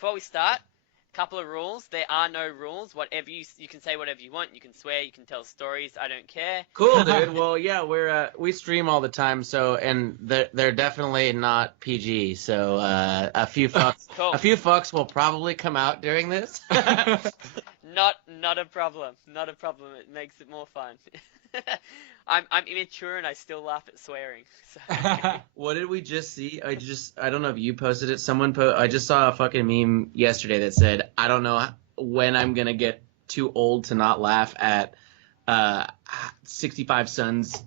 before we start, a couple of rules. There are no rules. Whatever you can say whatever you want. You can swear. You can tell stories. I don't care. Cool, dude. Well, yeah, we stream all the time, so and they're definitely not PG. So a few fucks, Cool. a few fucks will probably come out during this. Not a problem. Not a problem. It makes it more fun. I'm immature and I still laugh at swearing. So. What did we just see? I don't know if you posted it. I just saw a fucking meme yesterday that said, I don't know when I'm gonna get too old to not laugh at 65 Suns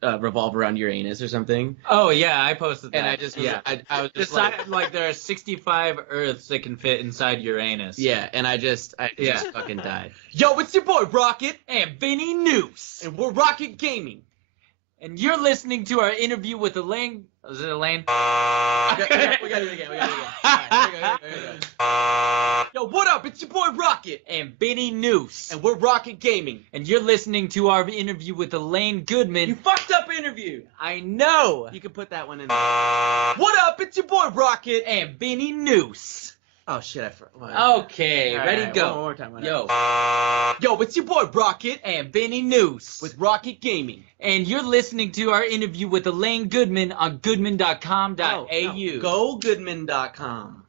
revolve around Uranus or something. Oh yeah, I posted that. And I just was, yeah. I was just like there are 65 Earths that can fit inside Uranus. yeah, and I just fucking died. Yo, it's your boy Rockit and Vinny Noose, And we're Rockit Gaming. and you're listening to our interview with Elaine. Is it Elaine? We gotta do it again. Alright, here we go. Yo, what up? It's your boy Rockit and Vinny Noose, And we're Rockit Gaming. and you're listening to our interview with Elaine Goodman. You fucked up interview. I know. You can put that one in there. What up? It's your boy Rockit and Vinny Noose. Oh shit, I forgot. Okay, All ready, right, go. one more time. Yo, it's your boy Rockit and Vinny Noose With Rockit Gaming. and you're listening to our interview with Elaine Goodman on goodman.com.au. Gogoodman.com.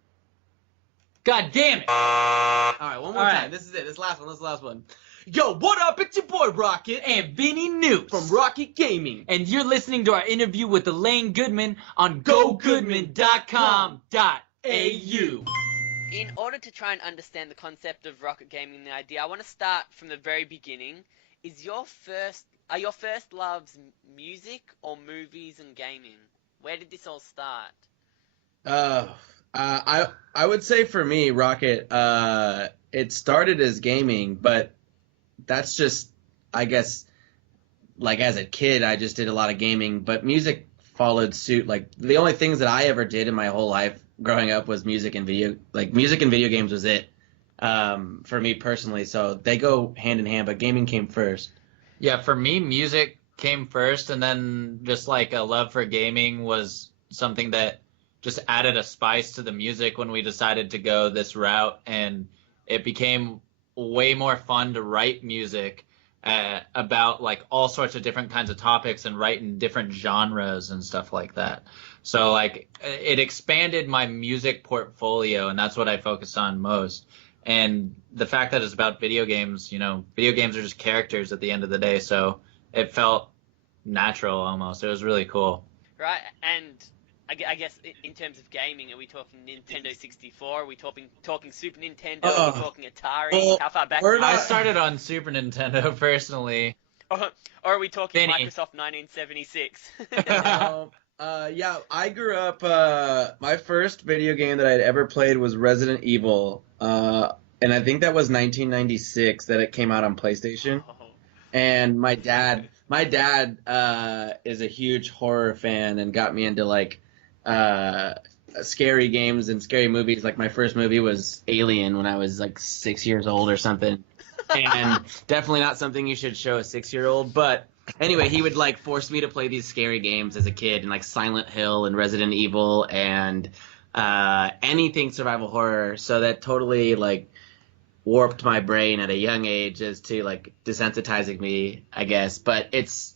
God damn it. Alright, one more All right. time. This is it. This last one. This is the last one. Yo, what up? It's your boy Rockit and Vinny Noose From Rockit Gaming. and you're listening to our interview with Elaine Goodman on gogoodman.com.au. In order to try and understand the concept of Rockit Gaming and the idea, I want to start from the very beginning. Are your first loves music or movies and gaming? Where did this all start? I would say for me, Rocket, it started as gaming, but that's just, I guess, like as a kid, I just did a lot of gaming, but music followed suit. Like the only things that I ever did in my whole life growing up was music and video games was it, for me personally. So they go hand in hand, but gaming came first. Yeah, for me, music came first, and then just like a love for gaming was something that just added a spice to the music when we decided to go this route, and it became way more fun to write music about like all sorts of different kinds of topics and write in different genres and stuff like that. So like it expanded my music portfolio, and that's what I focused on most. And the fact that it's about video games, video games are just characters at the end of the day, so it felt natural almost. It was really cool. Right, and I guess in terms of gaming, are we talking Nintendo 64? Are we talking Super Nintendo? Are we talking Atari? How far back? I started on Super Nintendo personally. Or are we talking Vinny. Microsoft 1976? Yeah, I grew up, my first video game that I'd ever played was Resident Evil, and I think that was 1996 that it came out on PlayStation. And my dad is a huge horror fan and got me into like scary games and scary movies. Like my first movie was Alien when I was like 6 years old or something, and definitely not something you should show a 6-year-old. But anyway, he would like force me to play these scary games as a kid, and like Silent Hill and Resident Evil and anything survival horror. So that totally like warped my brain at a young age as to like desensitizing me, I guess. But it's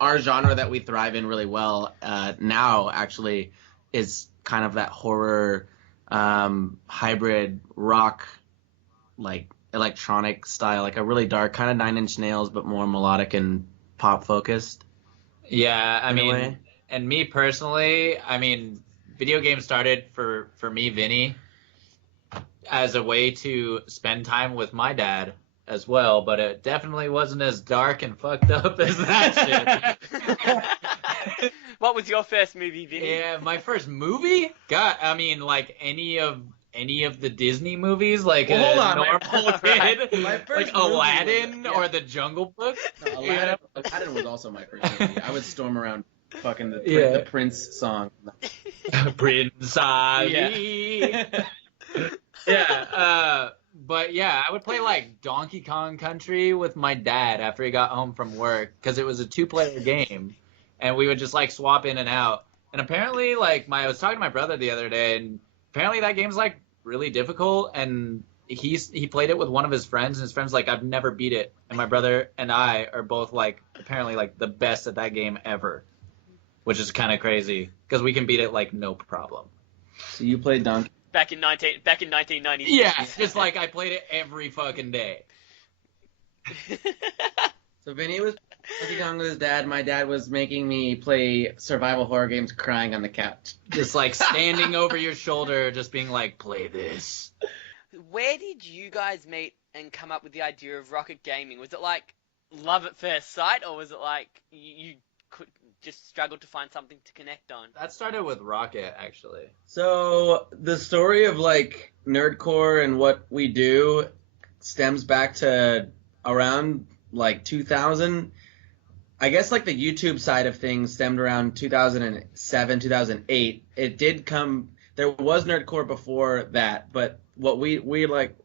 our genre that we thrive in really well now actually is kind of that horror hybrid rock, like electronic style, like a really dark kind of Nine Inch Nails, but more melodic and pop focused. Yeah, I in a mean, way. and me personally, I mean, video games started for me, Vinny, as a way to spend time with my dad as well, but it definitely wasn't as dark and fucked up as that shit. What was your first movie, Vinny? Yeah, my first movie? God, I mean, like any of the Disney movies, like Well, hold on, normal kid, my first like movie Aladdin was- or The Jungle Book. No, Aladdin was also my first movie. I would storm around fucking the Yeah. Prince song. Prince Ali. Yeah, but yeah, I would play like Donkey Kong Country with my dad after he got home from work because it was a 2-player game, and we would just like swap in and out. And apparently, like I was talking to my brother the other day, and apparently that game's like really difficult, and he played it with one of his friends, and his friend's like, I've never beat it, and my brother and I are both like apparently like the best at that game ever, which is kind of crazy because we can beat it like no problem. So you played Donkey. Back in 1990. Yeah, just like I played it every fucking day. So Vinny was Donkey Kong with his dad. My dad was making me play survival horror games, crying on the couch. Just like standing over your shoulder, just being like, play this. Where did you guys meet and come up with the idea of Rockit Gaming? Was it like love at first sight, or was it like you could just struggle to find something to connect on? That started with Rockit, actually. So the story of like nerdcore and what we do stems back to around like 2000. I guess like the YouTube side of things stemmed around 2007, 2008. It did come. There was nerdcore before that, but what we like,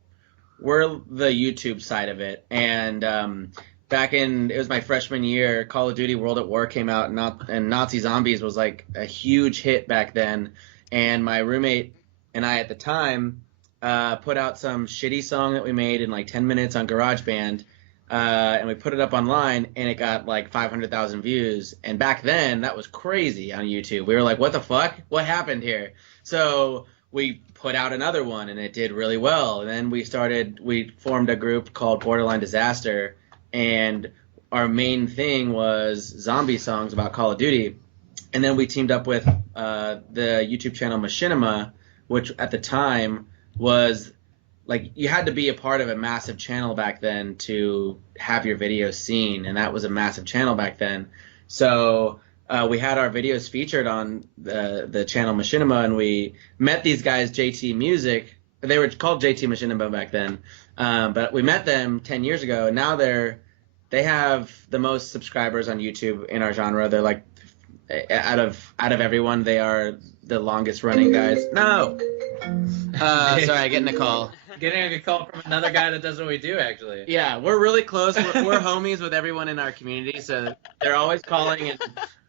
we're the YouTube side of it. And it was my freshman year, Call of Duty World at War came out, and Nazi Zombies was like a huge hit back then. And my roommate and I at the time put out some shitty song that we made in like 10 minutes on GarageBand. And we put it up online, and it got like 500,000 views. And back then, that was crazy on YouTube. We were like, what the fuck? What happened here? So we put out another one, and it did really well. And then we formed a group called Borderline Disaster, and our main thing was zombie songs about Call of Duty. And then we teamed up with the YouTube channel Machinima, which at the time was like you had to be a part of a massive channel back then to have your videos seen, and that was a massive channel back then. So we had our videos featured on the channel Machinima, and we met these guys, JT Music. They were called JT Machinima back then, but we met them 10 years ago, and now they have the most subscribers on YouTube in our genre. They're like out of everyone, they are the longest running guys. No. Sorry, getting a call. Getting a call from another guy that does what we do, actually. Yeah, we're really close. We're homies with everyone in our community, so they're always calling and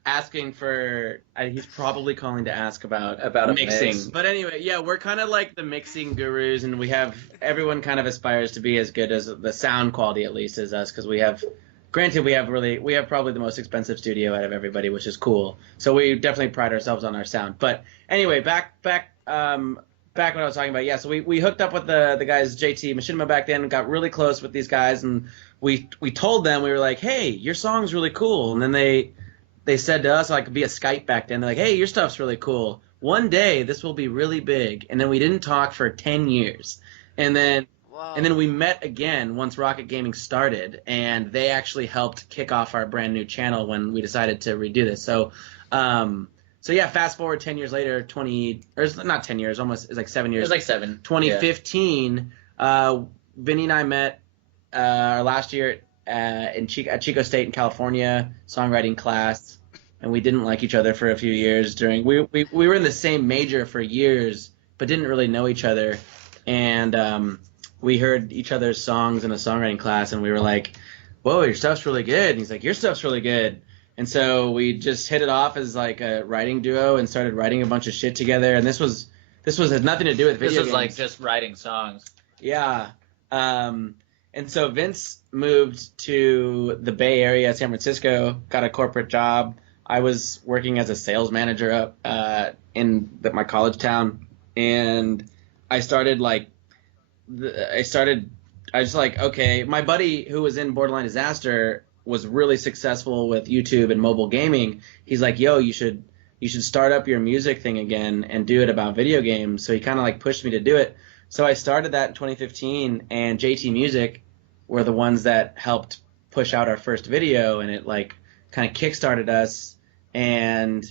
asking for. He's probably calling to ask about mixing. Mix. But anyway, yeah, we're kind of like the mixing gurus, and everyone kind of aspires to be as good as the sound quality, at least, as us, because we have. Granted, we have probably the most expensive studio out of everybody, which is cool. So we definitely pride ourselves on our sound. But anyway, back what I was talking about. Yeah, so we hooked up with the guys JT Machinima back then, got really close with these guys, and we told them, we were like, hey, your song's really cool. And then they said to us, like via Skype back then, they're like, hey, your stuff's really cool. One day this will be really big. And then we didn't talk for 10 years. And then we met again once Rockit Gaming started, and they actually helped kick off our brand new channel when we decided to redo this. So yeah, fast forward 10 years later, not 10 years, almost, it's like 7 years. It was like 7. 2015, Vinny and I met our last year at Chico State in California, songwriting class, and we didn't like each other for a few years we were in the same major for years, but didn't really know each other. And we heard each other's songs in a songwriting class, and we were like, whoa, your stuff's really good. And he's like, your stuff's really good. And so we just hit it off as like a writing duo and started writing a bunch of shit together. And this had nothing to do with video games. This was like just writing songs. Yeah. And so Vince moved to the Bay Area, San Francisco, got a corporate job. I was working as a sales manager up in my college town, and I started okay, my buddy who was in Borderline Disaster was really successful with YouTube and mobile gaming. He's like, yo, you should start up your music thing again and do it about video games. So he kind of like pushed me to do it. So I started that in 2015, and JT Music were the ones that helped push out our first video, and it like kind of kickstarted us. And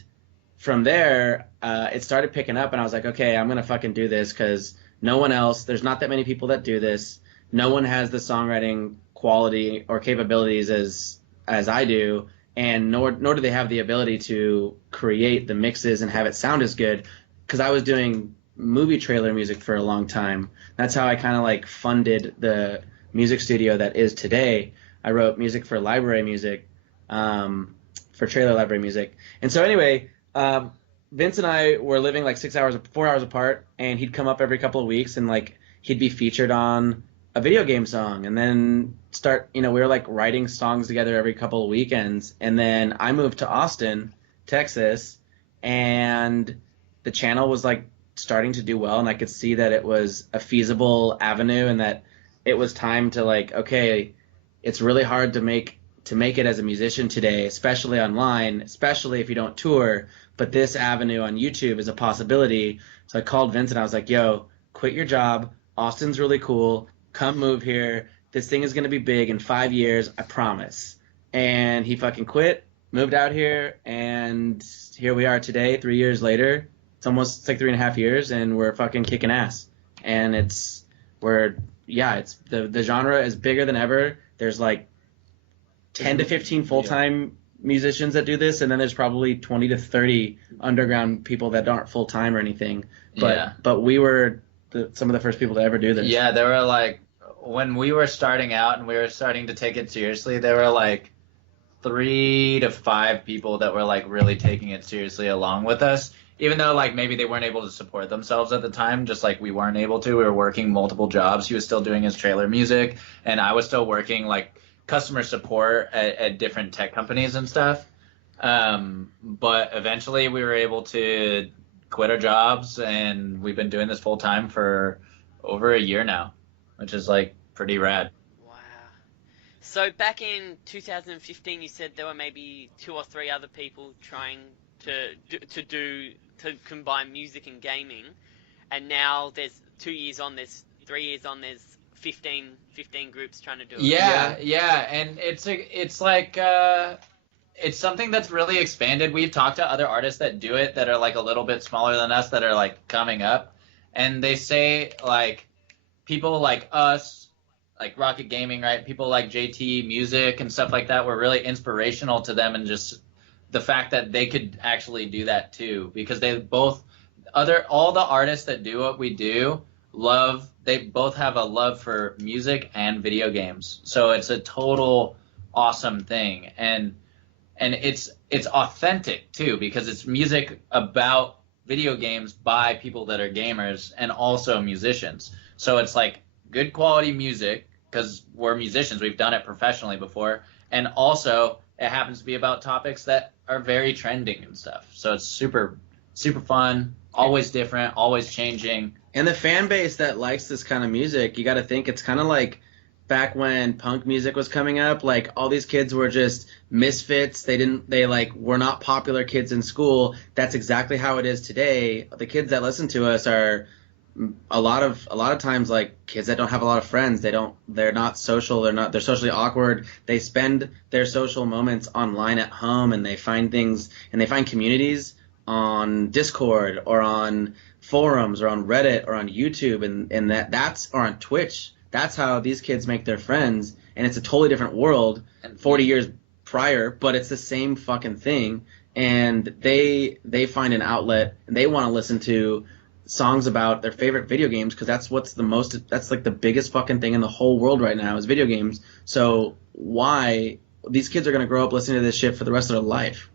from there, it started picking up, and I was like, okay, I'm going to fucking do this, because no one else, there's not that many people that do this. No one has the songwriting quality or capabilities as I do, and nor do they have the ability to create the mixes and have it sound as good, because I was doing movie trailer music for a long time. That's how I kind of like funded the music studio that is today. I wrote music for library music, for trailer library music. And so anyway, Vince and I were living like 4 hours apart, and he'd come up every couple of weeks, and like he'd be featured on a video game song, and then we were like writing songs together every couple of weekends, and then I moved to Austin, Texas, and the channel was like starting to do well, and I could see that it was a feasible avenue, and that it was time to like, okay, it's really hard to make it as a musician today, especially online, especially if you don't tour. But this avenue on YouTube is a possibility. So I called Vince and I was like, yo, quit your job. Austin's really cool. Come move here. This thing is going to be big in 5 years. I promise. And he fucking quit, moved out here, and here we are today, 3 years later. It's like 3.5 years, and we're fucking kicking ass. And it's the genre is bigger than ever. There's like 10 to 15 full-time musicians that do this, and then there's probably 20 to 30 underground people that aren't full-time or anything. But we were some of the first people to ever do this. Yeah, there were like, when we were starting out and we were starting to take it seriously, there were like 3 to 5 people that were like really taking it seriously along with us. Even though like maybe they weren't able to support themselves at the time, just like we weren't able to. We were working multiple jobs. He was still doing his trailer music, and I was still working like customer support at different tech companies and stuff. But eventually we were able to quit our jobs, and we've been doing this full time for over a year now, which is like pretty rad. Wow. So back in 2015, you said there were maybe 2 or 3 other people trying to combine music and gaming, and now there's 2 years on, there's 3 years on, there's 15 groups trying to do it. Yeah, and it's like it's something that's really expanded. We've talked to other artists that do it that are like a little bit smaller than us that are like coming up, and they say like people like us, like Rockit Gaming, right? People like JT Music and stuff like that were really inspirational to them, and just the fact that they could actually do that too, because all the artists that do what we do they both have a love for music and video games. So it's a total awesome thing. And it's authentic too, because it's music about video games by people that are gamers and also musicians. So it's like good quality music because we're musicians. We've done it professionally before. And also it happens to be about topics that are very trending and stuff. So it's super, super fun, always different, always changing. And the fan base that likes this kind of music, you got to think it's kind of like back when punk music was coming up. Like all these kids were just misfits. They were not popular kids in school. That's exactly how it is today. The kids that listen to us are a lot of times like kids that don't have a lot of friends. They're not social. They're socially awkward. They spend their social moments online at home, and they find things, and they find communities on Discord or on forums or on Reddit or on YouTube, and that's or on Twitch. That's how these kids make their friends, and it's a totally different world 40 years prior, but it's the same fucking thing. And they find an outlet, and they want to listen to songs about their favorite video games, because that's like the biggest fucking thing in the whole world right now is video games. So why these kids are going to grow up listening to this shit for the rest of their life?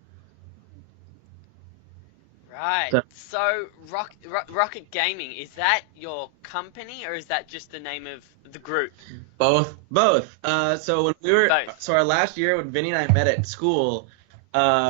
Right. So Rockit Gaming, is that your company, or is that just the name of the group? Both. So our last year when Vinny and I met at school,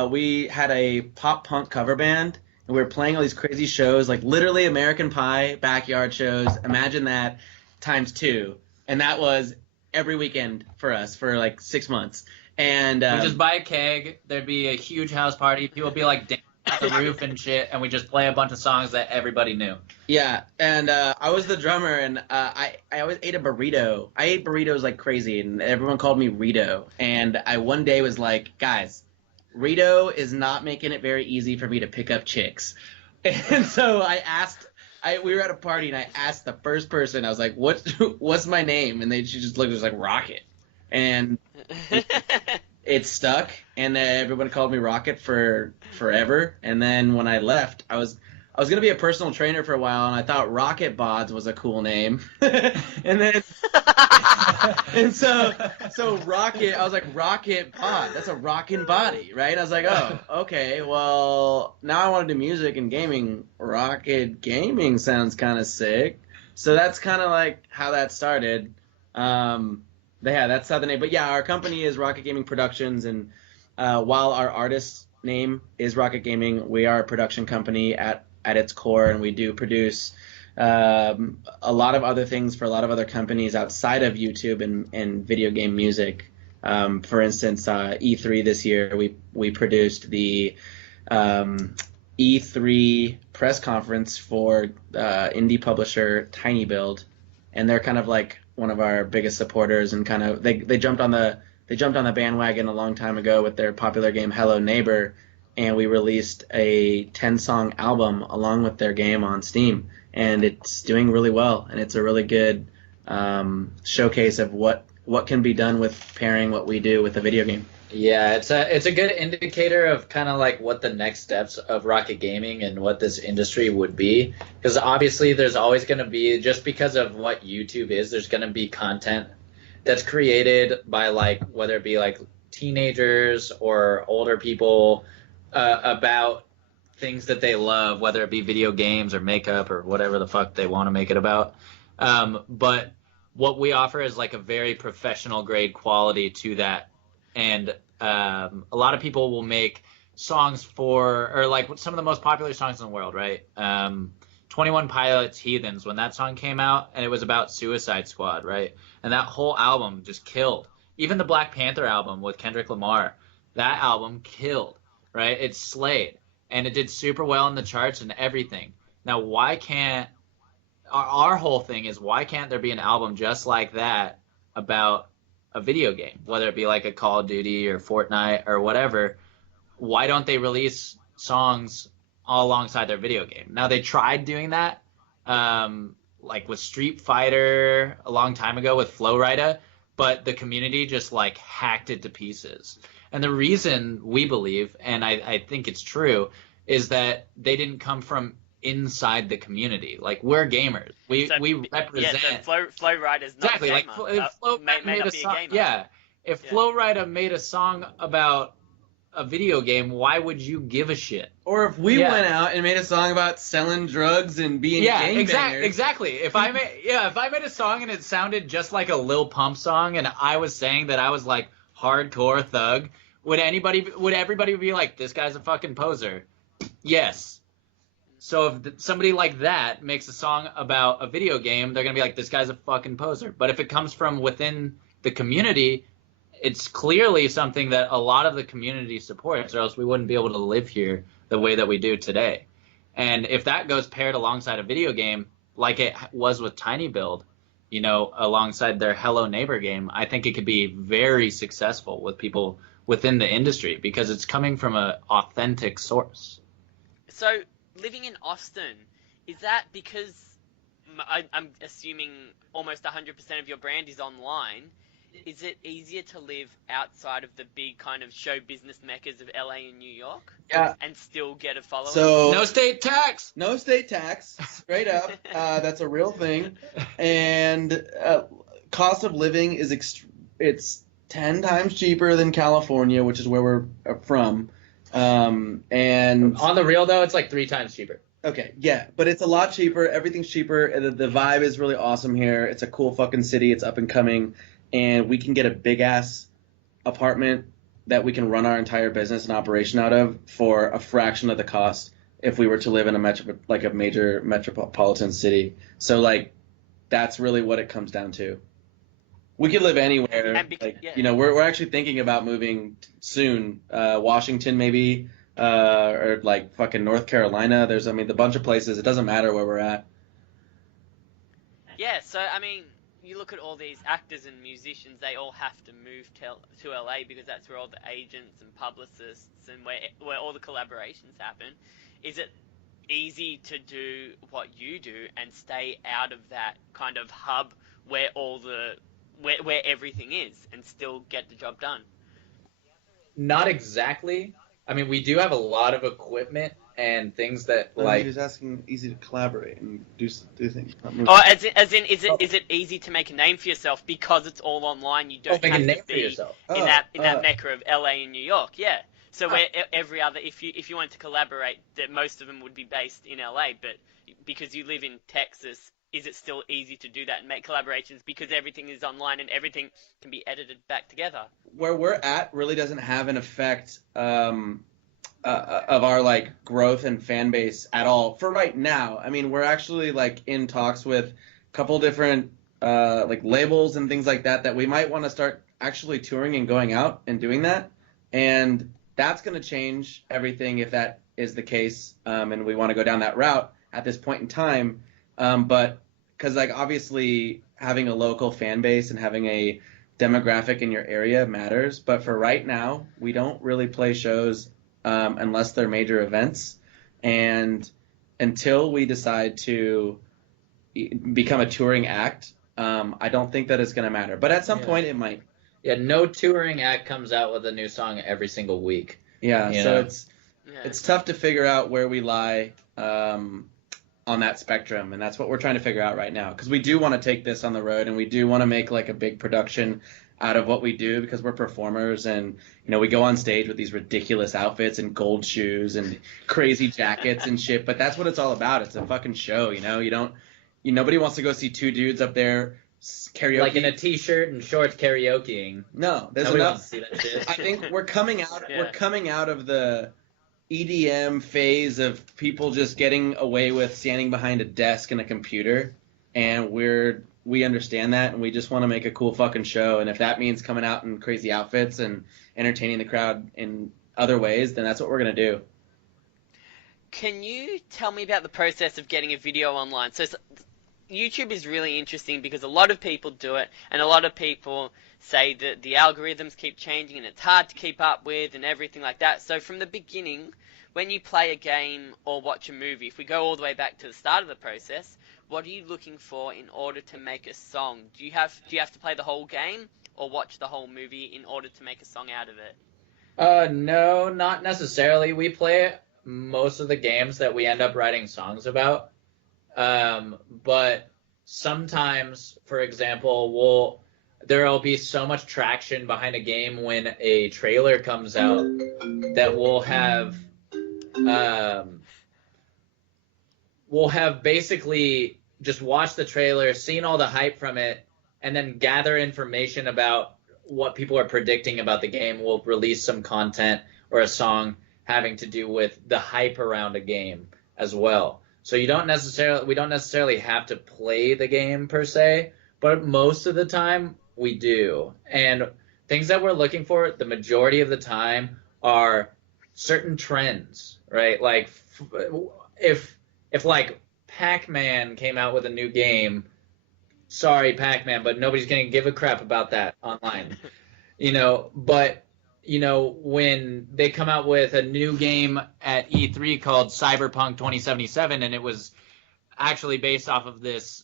we had a pop punk cover band, and we were playing all these crazy shows, like literally American Pie backyard shows. Imagine that times 2, and that was every weekend for us for like 6 months. And we just buy a keg. There'd be a huge house party. People would be like dancing on the roof and shit, and we just play a bunch of songs that everybody knew. Yeah, and I was the drummer, and I always ate a burrito. I ate burritos like crazy, and everyone called me Rito. And I one day was like, guys, Rito is not making it very easy for me to pick up chicks. And so we were at a party, and I asked the first person, I was like, what's my name? And she just looked, it was like Rockit. And it stuck, and everyone called me Rockit for forever. And then when I left, I was I was gonna be a personal trainer for a while, and I thought Rocket Bods was a cool name, and then and so Rocket, I was like Rocket Bod, that's a rockin' body, right? I was like, oh, okay, well now I want to do music and gaming. Rockit Gaming sounds kind of sick, so that's kind of like how that started. But yeah, that's how the name. But yeah, our company is Rockit Gaming Productions, and while our artist name is Rockit Gaming, we are a production company at its core, and we do produce a lot of other things for a lot of other companies outside of YouTube and video game music. For instance, E3 this year, we produced the E3 press conference for indie publisher Tiny Build, and they're kind of like one of our biggest supporters, and kind of they jumped on the bandwagon a long time ago with their popular game Hello Neighbor, and we released a 10-song album along with their game on Steam, and it's doing really well, and it's a really good showcase of what can be done with pairing what we do with a video game. Yeah, it's a good indicator of kind of like what the next steps of Rockit Gaming and what this industry would be. Because obviously there's always going to be, just because of what YouTube is, there's going to be content that's created by like, whether it be like teenagers or older people about things that they love, whether it be video games or makeup or whatever the fuck they want to make it about. But what we offer is like a very professional grade quality to that. And a lot of people will make songs for, or like some of the most popular songs in the world, right? 21 Pilots' Heathens, when that song came out, and it was about Suicide Squad, right? And that whole album just killed. Even the Black Panther album with Kendrick Lamar, that album killed, right? It slayed, and it did super well in the charts and everything. Now, why can't, our whole thing is, why can't there be an album just like that about a video game, whether it be like a Call of Duty or Fortnite or whatever? Why don't they release songs all alongside their video game? Now, they tried doing that, like with Street Fighter a long time ago with Flow Rida, but the community just like hacked it to pieces. And the reason we believe, and I think it's true, is that they didn't come from inside the community. Like, we're gamers. We represent. Yeah, so Flow Rida's not exactly, a gamer. like if Flow may made not a be song, gamer. yeah. If Yeah. Flow Rida made a song about a video game, why would you give a shit? Or if we Yeah. went out and made a song about selling drugs and being gangbangers. Exactly. If I made a song and it sounded just like a Lil Pump song, and I was saying that I was like hardcore thug, would everybody be like, this guy's a fucking poser? Yes. So if somebody like that makes a song about a video game, they're gonna be like, this guy's a fucking poser. But if it comes from within the community, it's clearly something that a lot of the community supports, or else we wouldn't be able to live here the way that we do today. And if that goes paired alongside a video game, like it was with Tiny Build, you know, alongside their Hello Neighbor game, I think it could be very successful with people within the industry, because it's coming from an authentic source. So, living in Austin, is that because I'm assuming almost 100% of your brand is online? Is it easier to live outside of the big kind of show business meccas of LA and New York? Yeah. And still get a following? So No state tax. No state tax, straight up. That's a real thing. And cost of living is it's 10 times cheaper than California, which is where we're from. And On the real though, it's like 3 times cheaper. okay, yeah, but it's a lot cheaper. Everything's cheaper. And the vibe is really awesome here. It's a cool fucking city. It's up and coming. And we can get a big ass apartment that we can run our entire business and operation out of for a fraction of the cost if we were to live in a major metropolitan city. So like, that's really what it comes down to. We could live anywhere. We're actually thinking about moving soon. Washington maybe, or like fucking North Carolina. There's the bunch of places. It doesn't matter where we're at. Yeah, so you look at all these actors and musicians, they all have to move to LA because that's where all the agents and publicists and where all the collaborations happen. Is it easy to do what you do and stay out of that kind of hub where where everything is and still get the job done? Not exactly. I mean, we do have a lot of equipment and things that He like was asking easy to collaborate and do things. Oh, as in, is it easy to make a name for yourself because it's all online? You don't make a have name to for be yourself. in that mecca of LA and New York. Yeah. So where every other, if you wanted to collaborate, that most of them would be based in LA, but because you live in Texas, is it still easy to do that and make collaborations because everything is online and everything can be edited back together? Where we're at really doesn't have an effect of our like growth and fan base at all for right now. I mean, we're actually like in talks with a couple different like labels and things like that we might want to start actually touring and going out and doing that, and that's going to change everything if that is the case, and we want to go down that route at this point in time. But because like obviously having a local fan base and having a demographic in your area matters, but for right now we don't really play shows unless they're major events, and until we decide to become a touring act, I don't think that it's going to matter. But at some point it might. Yeah, no touring act comes out with a new song every single week. Yeah, you so know? it's tough to figure out where we lie on that spectrum, and that's what we're trying to figure out right now, because we do want to take this on the road and we do want to make like a big production out of what we do, because we're performers, and we go on stage with these ridiculous outfits and gold shoes and crazy jackets and shit, but that's what it's all about. It's a fucking show. Nobody wants to go see two dudes up there karaoke like in a t-shirt and shorts karaokeing. No, there's Nobody enough. wants to see that shit. I think we're coming out we're coming out of the EDM phase of people just getting away with standing behind a desk and a computer, and we understand that, and we just want to make a cool fucking show, and if that means coming out in crazy outfits and entertaining the crowd in other ways, then that's what we're going to do. Can you tell me about the process of getting a video online? So YouTube is really interesting because a lot of people do it, and a lot of people say that the algorithms keep changing and it's hard to keep up with and everything like that. So from the beginning, when you play a game or watch a movie, if we go all the way back to the start of the process, what are you looking for in order to make a song? Do you have to play the whole game or watch the whole movie in order to make a song out of it? No, not necessarily. We play most of the games that we end up writing songs about. But sometimes, for example, there'll be so much traction behind a game when a trailer comes out that we'll have basically just watched the trailer, seen all the hype from it, and then gather information about what people are predicting about the game. We'll release some content or a song having to do with the hype around a game as well. So we don't necessarily have to play the game per se, but most of the time we do. And things that we're looking for the majority of the time are certain trends, right? Like if like Pac-Man came out with a new game, sorry Pac-Man, but nobody's going to give a crap about that online. But when they come out with a new game at E3 called Cyberpunk 2077, and it was actually based off of this,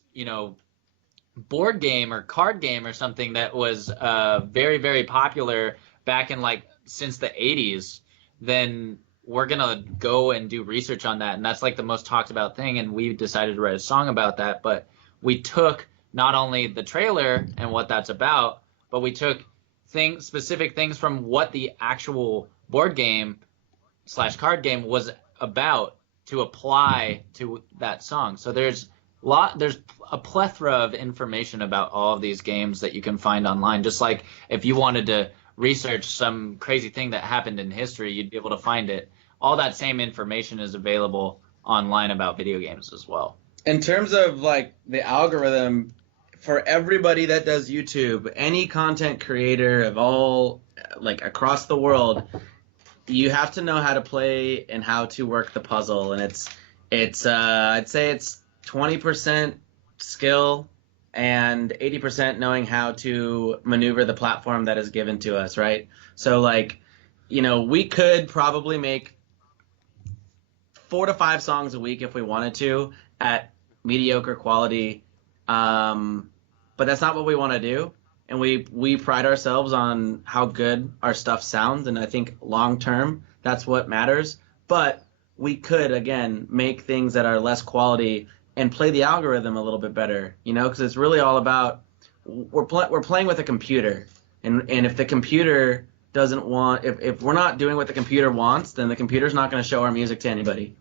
board game or card game or something that was very, very popular back in since the 80s, then we're going to go and do research on that. And that's the most talked about thing. And we decided to write a song about that. But we took not only the trailer and what that's about, but we took specific things from what the actual board game / card game was about to apply to that song. So there's a plethora of information about all of these games that you can find online. Just like if you wanted to research some crazy thing that happened in history, you'd be able to find it. All that same information is available online about video games as well. In terms of the algorithm, for everybody that does YouTube, any content creator of all across the world, you have to know how to play and how to work the puzzle, and it's I'd say it's 20% skill and 80% knowing how to maneuver the platform that is given to us, right? So we could probably make 4 to 5 songs a week if we wanted to at mediocre quality, but that's not what we want to do, and we pride ourselves on how good our stuff sounds, and I think long term that's what matters. But we could again make things that are less quality and play the algorithm a little bit better, you know, because it's really all about we're playing with a computer, and if the computer doesn't want if we're not doing what the computer wants, then the computer's not going to show our music to anybody.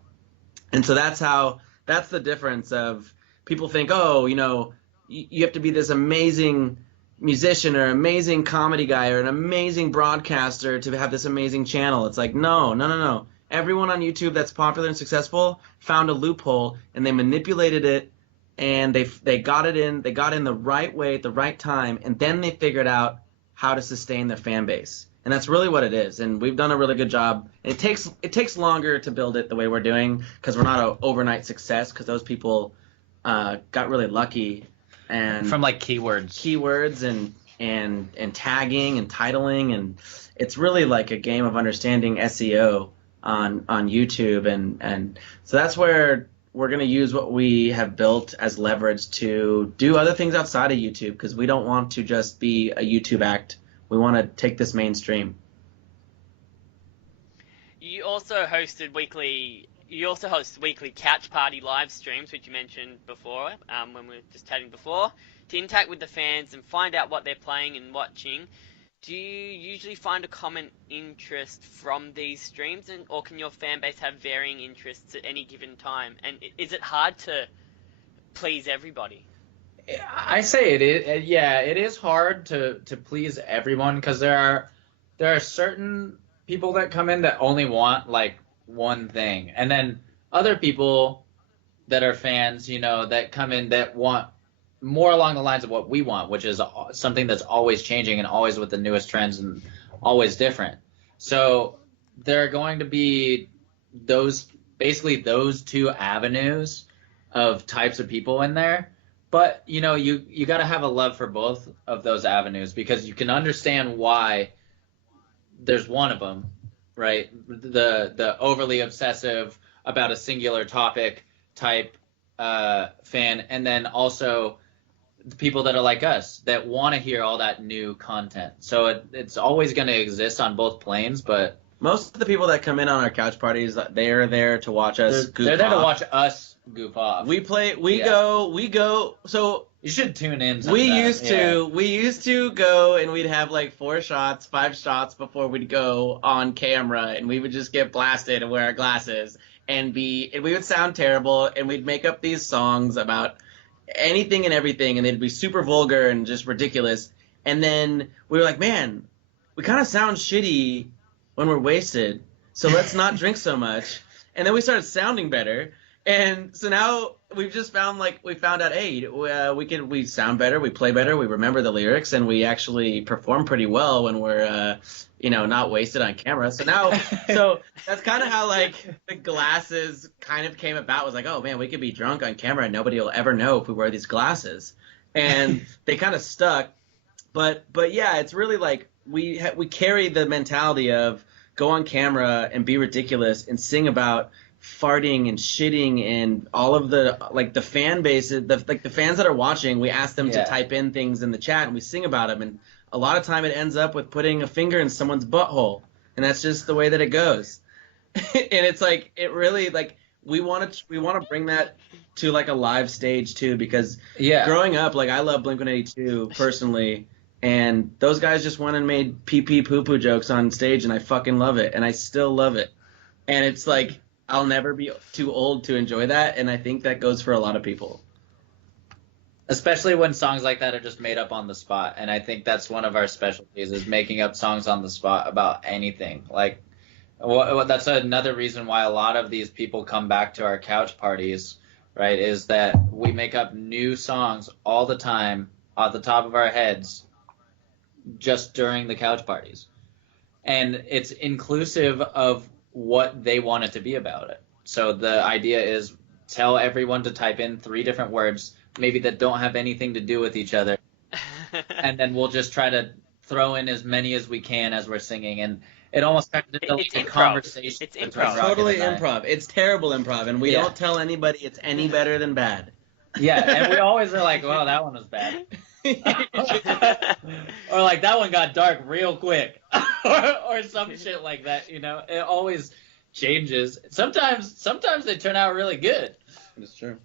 And so that's the difference of people think, oh, you know, you have to be this amazing musician or amazing comedy guy or an amazing broadcaster to have this amazing channel. It's like, no, no, no, no. Everyone on YouTube that's popular and successful found a loophole and they manipulated it and they got in the right way at the right time, and then they figured out how to sustain their fan base. And that's really what it is. And we've done a really good job. It takes longer to build it the way we're doing because we're not an overnight success, because those people got really lucky and from like keywords and tagging and titling, and it's really like a game of understanding SEO on YouTube, and so that's where we're going to use what we have built as leverage to do other things outside of YouTube, because we don't want to just be a YouTube act. We want to take this mainstream. You also host weekly couch party live streams, which you mentioned before, when we were just chatting before, to interact with the fans and find out what they're playing and watching. Do you usually find a common interest from these streams, or can your fan base have varying interests at any given time? And is it hard to please everybody? I say it is. Yeah, it is hard to please everyone, because there are certain people that come in that only want like one thing, and then other people that are fans, you know, that come in that want more along the lines of what we want, which is something that's always changing and always with the newest trends and always different. So there are going to be those two avenues of types of people in there. But, you know, you got to have a love for both of those avenues, because you can understand why there's one of them, right? The overly obsessive about a singular topic type fan, and then also the people that are like us that want to hear all that new content. So it's always going to exist on both planes, but most of the people that come in on our couch parties, they're there to watch us goof they're there off. to watch us goof off. We go. So you should tune in. We used to go, and we'd have like 5 shots before we'd go on camera, and we would just get blasted and wear our glasses and we would sound terrible, and we'd make up these songs about anything and everything, and they'd be super vulgar and just ridiculous. And then we were like, man, we kind of sound shitty when we're wasted, so let's not drink so much. And then we started sounding better, and so now we found out, hey, we sound better, we play better, we remember the lyrics, and we actually perform pretty well when we're not wasted on camera. So now so that's kind of how like the glasses kind of came about. It was like, oh man, we could be drunk on camera and nobody will ever know if we wear these glasses, and they kind of stuck. But yeah, it's really like we carry the mentality of go on camera and be ridiculous and sing about farting and shitting and all of the like the fan base, the fans that are watching. We ask them to type in things in the chat and we sing about them, and a lot of time it ends up with putting a finger in someone's butthole, and that's just the way that it goes. And it's like, it really, like, we want to bring that to like a live stage too, because growing up, like, I love Blink-182 personally, and those guys just went and made pee-pee poo-poo jokes on stage, and I fucking love it, and I still love it. And it's like, I'll never be too old to enjoy that, and I think that goes for a lot of people. Especially when songs like that are just made up on the spot, and I think that's one of our specialties, is making up songs on the spot about anything. Like, that's another reason why a lot of these people come back to our couch parties, right, is that we make up new songs all the time off the top of our heads just during the couch parties. And it's inclusive of what they want it to be about it. So the idea is tell everyone to type in 3 different words, maybe that don't have anything to do with each other, and then we'll just try to throw in as many as we can as we're singing, and it almost turns into like a conversation. It's improv. It's totally improv. It's terrible improv, and we don't tell anybody it's any better than bad. Yeah, and we always are like, well, that one was bad. Or like, that one got dark real quick. or some shit like that, you know? It always changes. Sometimes they turn out really good. It's true.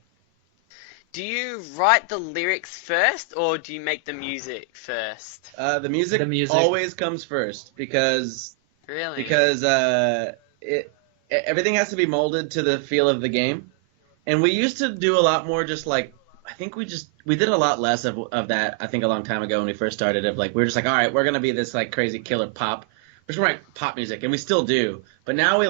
Do you write the lyrics first, or do you make the music first? The music always comes first because Really? everything has to be molded to the feel of the game. And we used to do a lot more just like, I think we did a lot less of that, I think, a long time ago when we first started, of like, we were just like, all right, we're going to be this like crazy killer pop. We're just going to write pop music, and we still do. But now we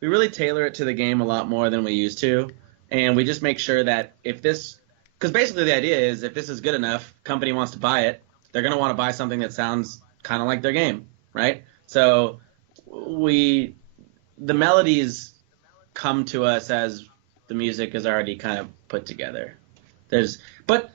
really tailor it to the game a lot more than we used to. And we just make sure that because basically the idea is if this is good enough, company wants to buy it, they're going to want to buy something that sounds kind of like their game, right? So the melodies come to us as the music is already kind of put together. But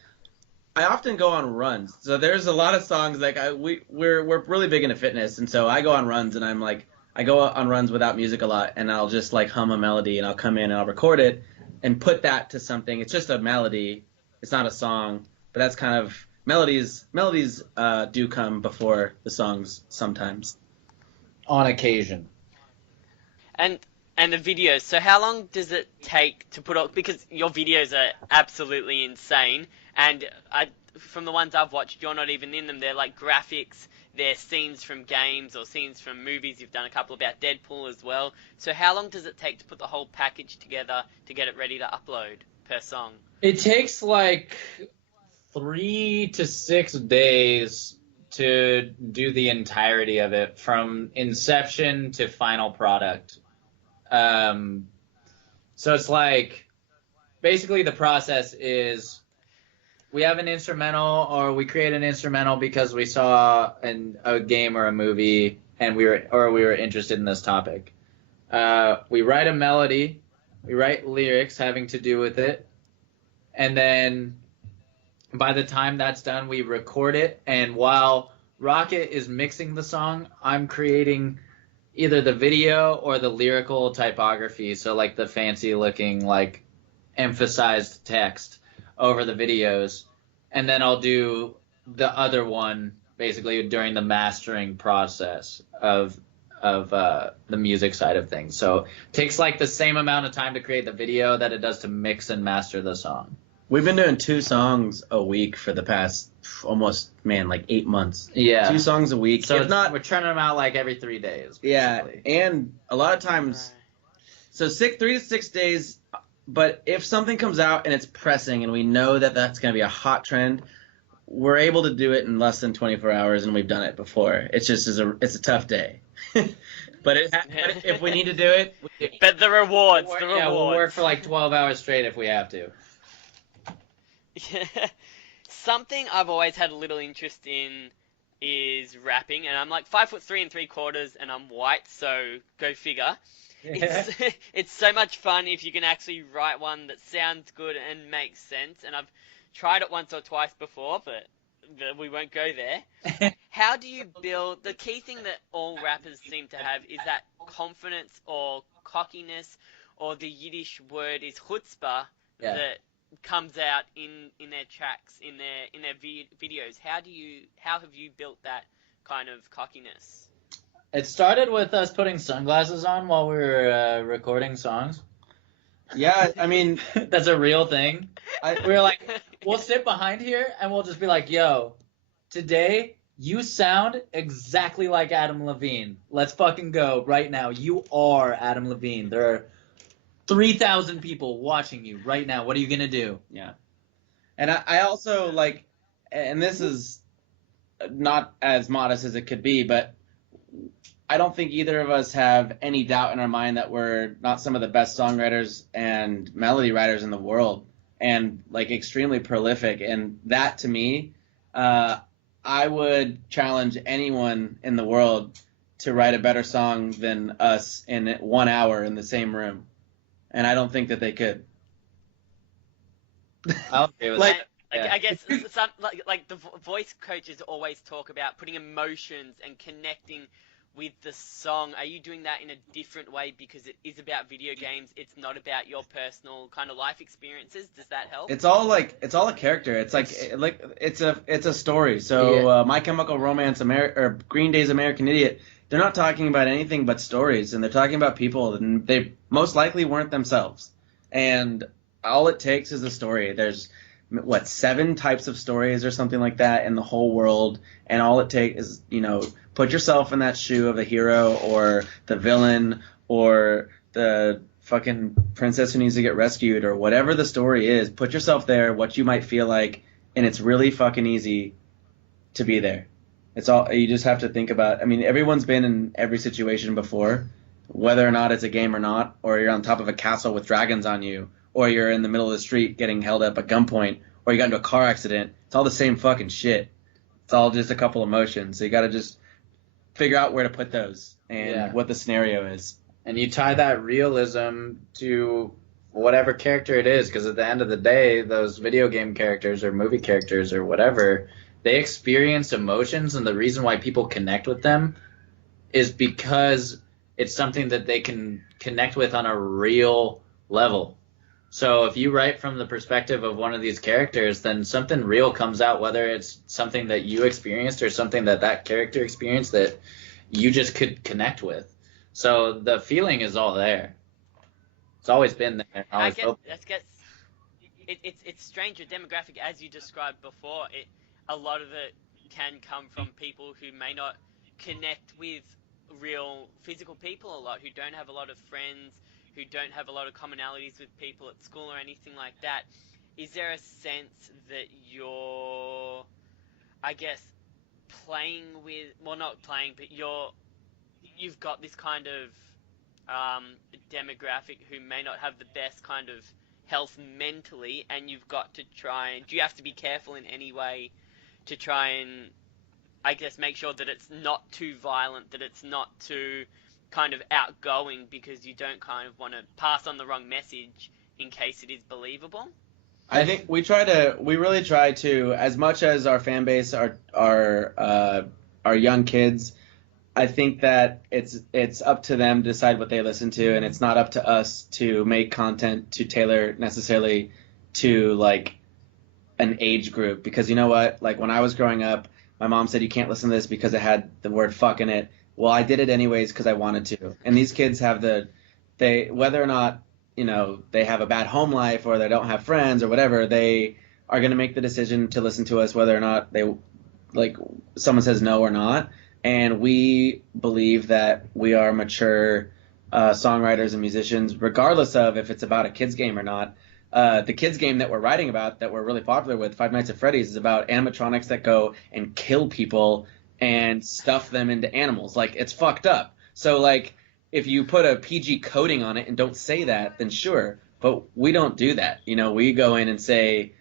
I often go on runs. So there's a lot of songs like we're really big into fitness, and so I go on runs and I go on runs without music a lot, and I'll just like hum a melody, and I'll come in and I'll record it and put that to something. It's just a melody. It's not a song, but that's kind of melodies do come before the songs sometimes. On occasion. And the videos. So how long does it take to put up? Because your videos are absolutely insane, and from the ones I've watched, you're not even in them. They're like graphics. They're scenes from games or scenes from movies. You've done a couple about Deadpool as well. So how long does it take to put the whole package together to get it ready to upload per song? It takes like 3 to 6 days to do the entirety of it, from inception to final product. So it's like, basically the process is we have an instrumental, or we create an instrumental because we saw a game or a movie and we were interested in this topic. We write a melody, we write lyrics having to do with it, and then by the time that's done, we record it. And while Rockit is mixing the song, I'm creating either the video or the lyrical typography, so like the fancy looking like emphasized text over the videos, and then I'll do the other one basically during the mastering process of the music side of things. So it takes like the same amount of time to create the video that it does to mix and master the song. We've been doing 2 songs a week for the past almost, like 8 months. Yeah. 2 songs a week. So if not, we're churning them out like every 3 days. Basically. Yeah, and a lot of times, so 3 to 6 days, but if something comes out and it's pressing and we know that that's going to be a hot trend, we're able to do it in less than 24 hours, and we've done it before. It's just it's a tough day. But if we need to do it, we do. But the rewards, Yeah, we'll work for like 12 hours straight if we have to. Something I've always had a little interest in is rapping, and I'm like 5'3" 3/4", and I'm white, so go figure. It's so much fun if you can actually write one that sounds good and makes sense, and I've tried it once or twice before, but we won't go there. How do you build... The key thing that all rappers seem to have is that confidence or cockiness, or the Yiddish word is chutzpah, that comes out in their tracks, in their videos. How have you built that kind of cockiness? It started with us putting sunglasses on while we were recording songs. Yeah, I mean... That's a real thing. We were like, we'll sit behind here and we'll just be like, yo, today you sound exactly like Adam Levine. Let's fucking go right now. You are Adam Levine. There are 3,000 people watching you right now. What are you going to do? Yeah. And I also like, and this is not as modest as it could be, but I don't think either of us have any doubt in our mind that we're not some of the best songwriters and melody writers in the world, and like extremely prolific. And that to me, I would challenge anyone in the world to write a better song than us in 1 hour in the same room. And I don't think that they could. I'll agree with Like, that. I guess some, like the voice coaches always talk about putting emotions and connecting with the song. Are you doing that in a different way because it is about video games? It's not about your personal kind of life experiences. Does that help? It's all a character. It's a story. So Yeah. My Chemical Romance, or Green Day's American Idiot they're not talking about anything but stories, and they're talking about people, and they most likely weren't themselves. And all it takes is a story. There's, what, 7 types of stories or something like that in the whole world, and all it takes is, put yourself in that shoe of the hero or the villain or the fucking princess who needs to get rescued or whatever the story is. Put yourself there, what you might feel like, and it's really fucking easy to be there. It's all, you just have to think about. I mean, everyone's been in every situation before, whether or not it's a game or not, or you're on top of a castle with dragons on you, or you're in the middle of the street getting held up at gunpoint, or you got into a car accident. It's all the same fucking shit. It's all just a couple emotions. So you got to just figure out where to put those and what the scenario is. And you tie that realism to whatever character it is, because at the end of the day, those video game characters or movie characters or whatever, they experience emotions, and the reason why people connect with them is because it's something that they can connect with on a real level. So if you write from the perspective of one of these characters, then something real comes out, whether it's something that you experienced or something that that character experienced that you just could connect with. So the feeling is all there. It's always been there. It's strange. Your demographic, as you described before, a lot of it can come from people who may not connect with real physical people a lot, who don't have a lot of friends, who don't have a lot of commonalities with people at school or anything like that. Is there a sense that you're, I guess, playing with, well, not playing, but you've got this kind of demographic who may not have the best kind of health mentally, and you've got to try and, do you have to be careful in any way to try and, I guess, make sure that it's not too violent, that it's not too kind of outgoing, because you don't kind of want to pass on the wrong message in case it is believable? I think we really try to, as much as our fan base are young kids, I think that it's up to them to decide what they listen to, and it's not up to us to make content to tailor necessarily to like an age group. Because you know what? Like when I was growing up, my mom said you can't listen to this because it had the word fuck in it. Well, I did it anyways because I wanted to. And these kids have whether or not, they have a bad home life or they don't have friends or whatever, they are going to make the decision to listen to us whether or not someone says no or not. And we believe that we are mature songwriters and musicians, regardless of if it's about a kids game or not. The kids game that we're writing about, that we're really popular with, Five Nights at Freddy's, is about animatronics that go and kill people and stuff them into animals. Like, it's fucked up. So, like, if you put a PG coding on it and don't say that, then sure. But we don't do that. We go in and say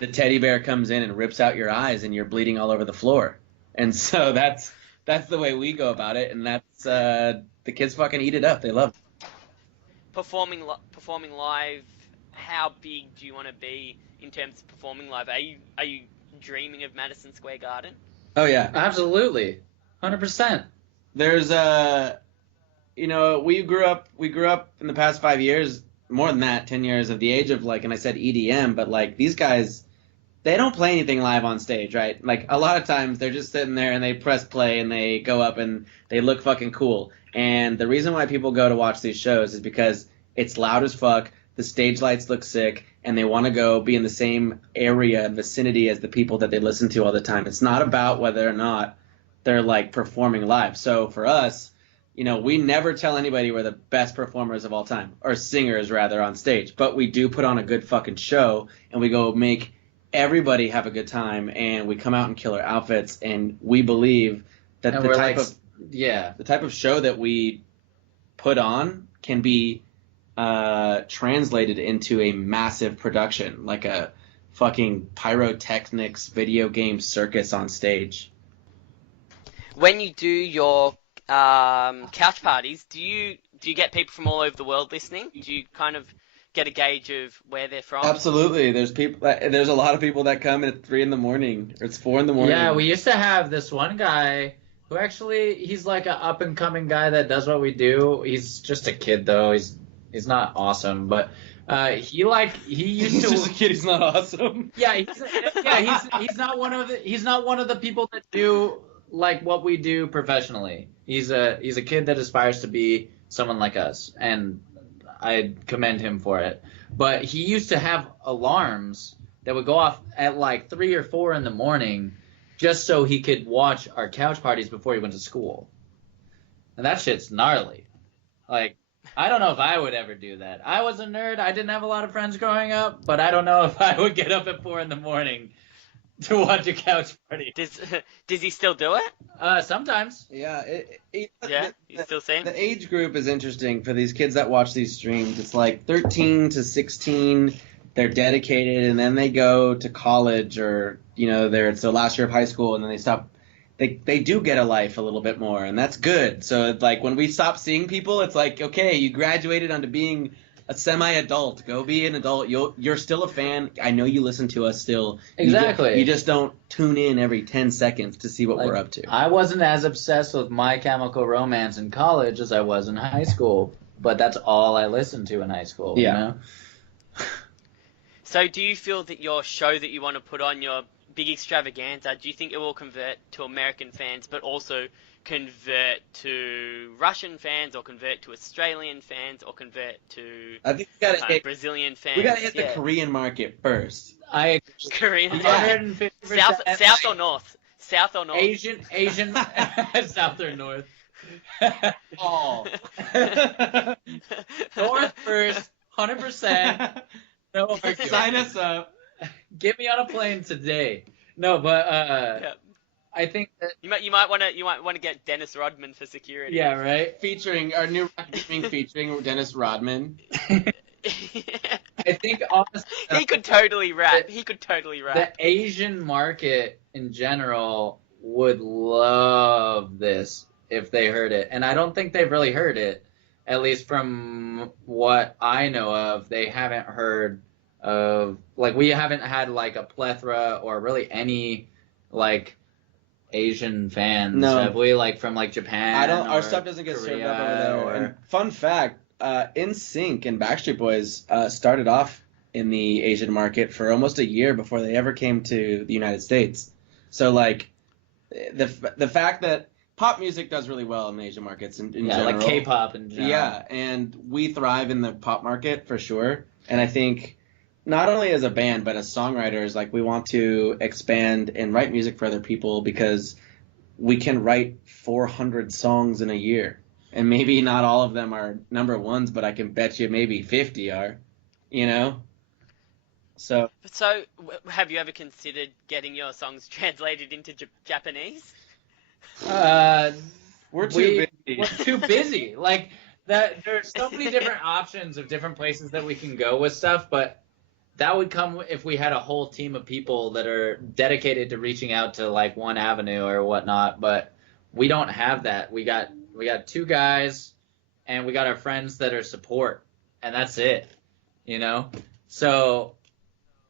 the teddy bear comes in and rips out your eyes and you're bleeding all over the floor. And so that's the way we go about it, and that's the kids fucking eat it up. They love it. Performing live, how big do you want to be in terms of performing live? Are you dreaming of Madison Square Garden? Oh yeah, absolutely, 100%. There's we grew up in the past 5 years, more than that, 10 years of the age of, like, and I said EDM, but like these guys, they don't play anything live on stage, right? Like a lot of times they're just sitting there and they press play and they go up and they look fucking cool. And the reason why people go to watch these shows is because it's loud as fuck, the stage lights look sick, and they want to go be in the same area and vicinity as the people that they listen to all the time. It's not about whether or not they're like performing live. So for us, we never tell anybody we're the best performers of all time, or singers rather, on stage, but we do put on a good fucking show, and we go make everybody have a good time, and we come out in killer outfits, and we believe that the type of show that we put on can be translated into a massive production, like a fucking pyrotechnics video game circus on stage. When you do your couch parties, do you get people from all over the world listening? Do you kind of get a gauge of where they're from? Absolutely. There's a lot of people that come at 3 a.m. or it's 4 a.m. Yeah, we used to have this one guy who actually, he's like an up and coming guy that does what we do. He's just a kid though. He's not awesome, but he used he's to. Just a kid. He's not awesome. Yeah, he's not one of the people that do like what we do professionally. He's a kid that aspires to be someone like us, and I commend him for it. But he used to have alarms that would go off at like 3 or 4 in the morning just so he could watch our couch parties before he went to school. And that shit's gnarly. Like, I don't know if I would ever do that. I was a nerd. I didn't have a lot of friends growing up, but I don't know if I would get up at 4 in the morning to watch a couch party. Does he still do it? Sometimes. Yeah, Yeah, you still see him? the age group is interesting for these kids that watch these streams. It's like 13 to 16. They're dedicated, and then they go to college, or it's their last year of high school, and then they stop. They do get a life a little bit more, and that's good. So it's like when we stop seeing people, it's like, okay, you graduated onto being a semi-adult. Go be an adult. You're still a fan. I know you listen to us still. Exactly. You just don't tune in every 10 seconds to see what we're up to. I wasn't as obsessed with My Chemical Romance in college as I was in high school, but that's all I listened to in high school. Yeah. You know? So do you feel that your show that you want to put on, your big extravaganza, do you think it will convert to American fans, but also convert to Russian fans, or convert to Australian fans, or convert to I think we gotta hit Brazilian fans? We gotta hit the Korean market first. I Korean. 150% South or north? South or north? Asian, South or North. Oh. North first, 100%. No argument. Sign us up. Get me on a plane today. No, but Yeah. I think that You might want to get Dennis Rodman for security. yeah, right. Featuring our new Rockit Gaming featuring Dennis Rodman. I think honestly, He could totally rap. the Asian market in general would love this if they heard it, and I don't think they've really heard it. At least from what I know of, they haven't heard of, like, we haven't had like a plethora or really any like Asian fans. No. Have we, like, from like Japan? Our or stuff doesn't get served Korea up over there. or- And fun fact, NSYNC and Backstreet Boys started off in the Asian market for almost a year before they ever came to the United States. So like the fact that pop music does really well in the Asian markets in yeah, general. like K-pop in general. Yeah, and we thrive in the pop market for sure. And I think not only as a band, but as songwriters, like, we want to expand and write music for other people, because we can write 400 songs in a year. And maybe not all of them are number ones, but I can bet you maybe 50 are, So have you ever considered getting your songs translated into Japanese? we're too busy. We're too busy. Like, that, there's so many different options of different places that we can go with stuff, but that would come if we had a whole team of people that are dedicated to reaching out to like one avenue or whatnot. But we don't have that. We got 2 guys, and we got our friends that are support, and that's it.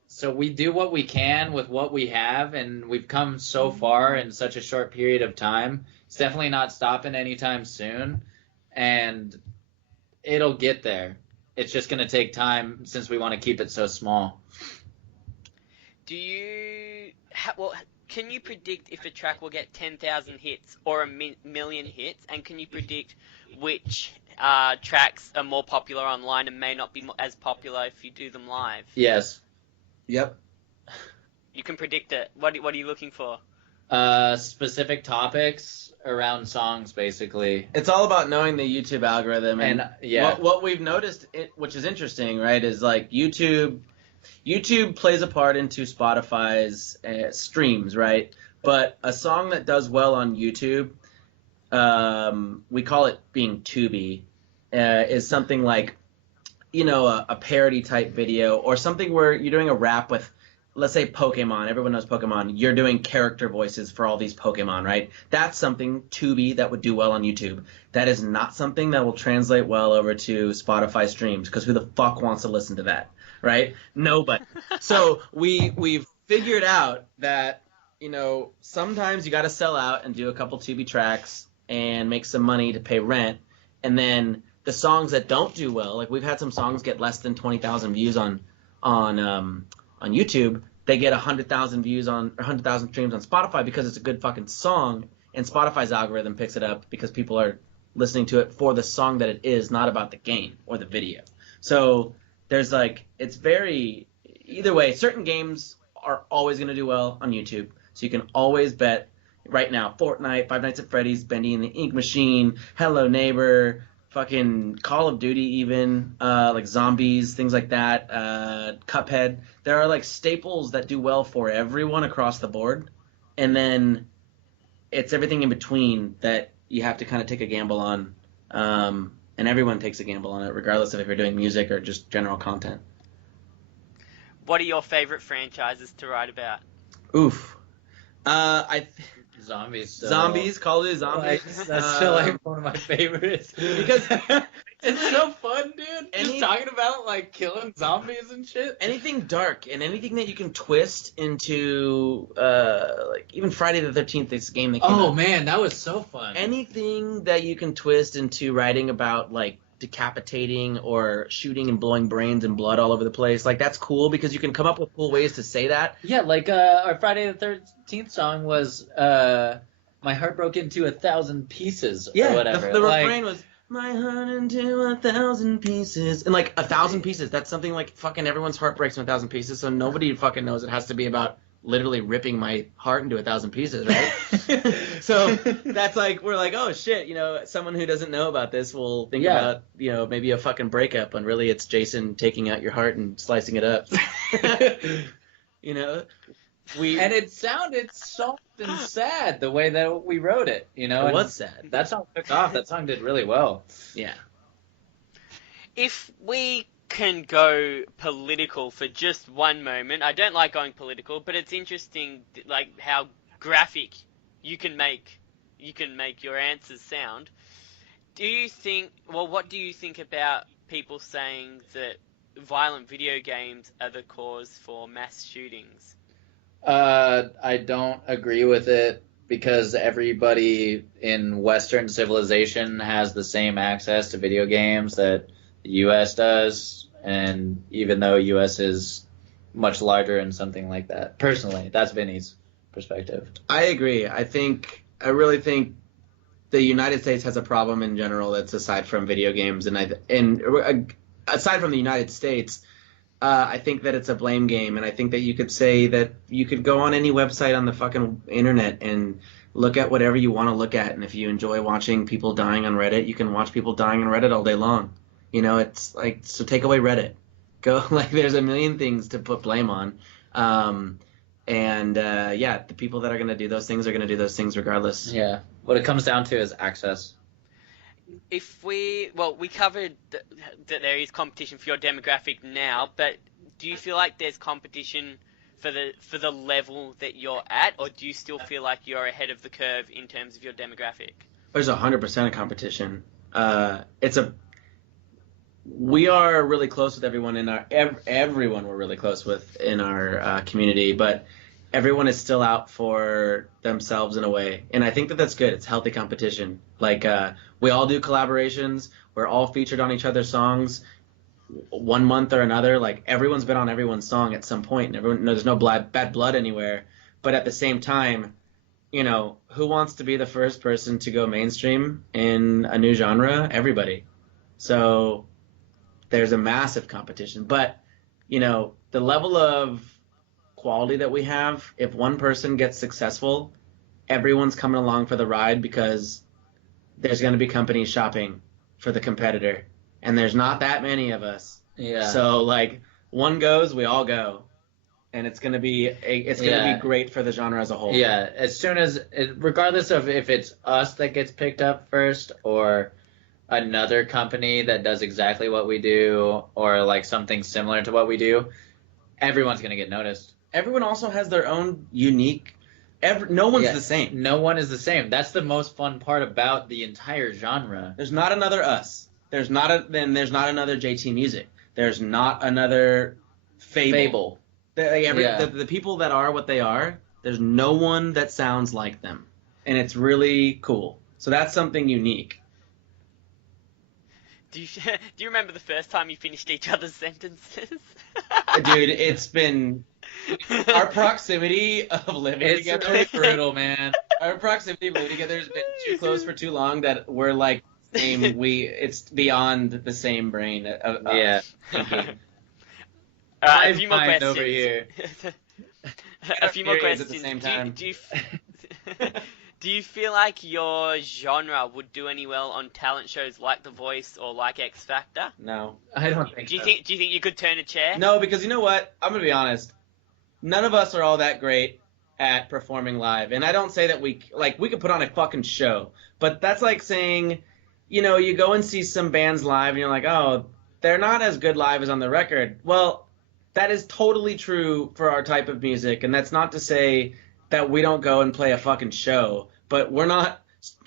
So we do what we can with what we have, and we've come so far in such a short period of time. It's definitely not stopping anytime soon, and it'll get there. It's just going to take time since we want to keep it so small. Can you predict if a track will get 10,000 hits or a million hits? And can you predict which tracks are more popular online and may not be as popular if you do them live? Yes. Yep. You can predict it. What are you looking for? Specific topics around songs, basically. It's all about knowing the YouTube algorithm. And yeah. What we've noticed, which is interesting, right, is like YouTube plays a part into Spotify's streams, right? But a song that does well on YouTube, we call it being Tubi, is something like, a parody type video, or something where you're doing a rap with, let's say, Pokemon. Everyone knows Pokemon. You're doing character voices for all these Pokemon, right? That's something, Tubi, that would do well on YouTube. That is not something that will translate well over to Spotify streams, because who the fuck wants to listen to that, right? Nobody. So we've figured out that, sometimes you got to sell out and do a couple Tubi tracks and make some money to pay rent, and then the songs that don't do well, like, we've had some songs get less than 20,000 views on YouTube. They get 100,000 views or 100,000 streams on Spotify because it's a good fucking song, and Spotify's algorithm picks it up because people are listening to it for the song that it is, not about the game or the video. So there's like, it's very, either way, certain games are always going to do well on YouTube. So you can always bet right now, Fortnite, Five Nights at Freddy's, Bendy and the Ink Machine, Hello Neighbor, fucking Call of Duty even, like Zombies, things like that, Cuphead. There are like staples that do well for everyone across the board. And then it's everything in between that you have to kind of take a gamble on, and everyone takes a gamble on it, regardless of if you're doing music or just general content. What are your favorite franchises to write about? Oof. Zombies. Zombies, Call of Duty Like, Zombies. that's still like one of my favorites. Because it's so fun, dude. Any- Just talking about like killing zombies and shit. anything dark and anything that you can twist into, like even Friday the 13th, this game that came Oh out. man, that was so fun. Anything that you can twist into writing about like decapitating or shooting and blowing brains and blood all over the place, like that's cool because you can come up with cool ways to say that. Yeah, like our Friday the 13th song was "My Heart Broke into 1,000 Pieces" or whatever. The Like, refrain was "My heart into 1,000 pieces," and like 1,000 pieces. That's something like fucking everyone's heart breaks in 1,000 pieces, so nobody fucking knows it has to be about literally ripping my heart into 1,000 pieces, right? So that's like, we're like, oh shit, someone who doesn't know about this will think Yeah. about, maybe a fucking breakup when really it's Jason taking out your heart and slicing it up. and it sounded soft and sad the way that we wrote it, It and was sad. that song took off. That song did really well. Yeah. If we can go political for just one moment, I don't like going political, but it's interesting, like how graphic you can make your answers sound. What do you think about people saying that violent video games are the cause for mass shootings? I don't agree with it because everybody in Western civilization has the same access to video games that the U.S. does, and even though U.S. is much larger and something like that. Personally, that's Vinny's perspective. I agree. I really think the United States has a problem in general that's aside from video games, and aside from the United States, I think that it's a blame game, and I think that you could say that you could go on any website on the fucking internet and look at whatever you want to look at, and if you enjoy watching people dying on Reddit, you can watch people dying on Reddit all day long. It's like, so take away Reddit. Go, like, there's a million things to put blame on. The people that are going to do those things are going to do those things regardless. Yeah. What it comes down to is access. We covered that there is competition for your demographic now, but do you feel like there's competition for the level that you're at, or do you still feel like you're ahead of the curve in terms of your demographic? There's 100% of competition. We are really close with everyone everyone we're really close with in our community, but everyone is still out for themselves in a way, and I think that that's good. It's healthy competition. Like, we all do collaborations. We're all featured on each other's songs one month or another. Like, everyone's been on everyone's song at some point, and there's no bad blood anywhere. But at the same time, who wants to be the first person to go mainstream in a new genre? Everybody. So there's a massive competition. But, the level of quality that we have, if one person gets successful, everyone's coming along for the ride because there's going to be companies shopping for the competitor. And there's not that many of us. Yeah. So, like, one goes, we all go. And it's going to be be great for the genre as a whole. Yeah, as soon as, regardless of if it's us that gets picked up first or another company that does exactly what we do or like something similar to what we do, everyone's going to get noticed. Everyone also has their own unique. No one's the same. No one is the same. That's the most fun part about the entire genre. There's not another us. There's not another JT Music. There's not another Fable. The people that are what they are, there's no one that sounds like them. And it's really cool. So that's something unique. Do you remember the first time you finished each other's sentences? Dude, it's been Our proximity of living It's together, really brutal, man. our proximity of living together has been too close for too long that we're like same. It's beyond the same brain. Yeah. Thinking. All right, a Hive few more mind questions. over here. A few more Periods questions. at the same time. Do you feel like your genre would do any well on talent shows like The Voice or like X Factor? No. I don't think Do you so. think you could turn a chair? No, because you know what? I'm gonna be honest. None of us are all that great at performing live, and I don't say that we could put on a fucking show, but that's like saying, you go and see some bands live, and you're like, oh, they're not as good live as on the record. Well, that is totally true for our type of music, and that's not to say that we don't go and play a fucking show, but we're not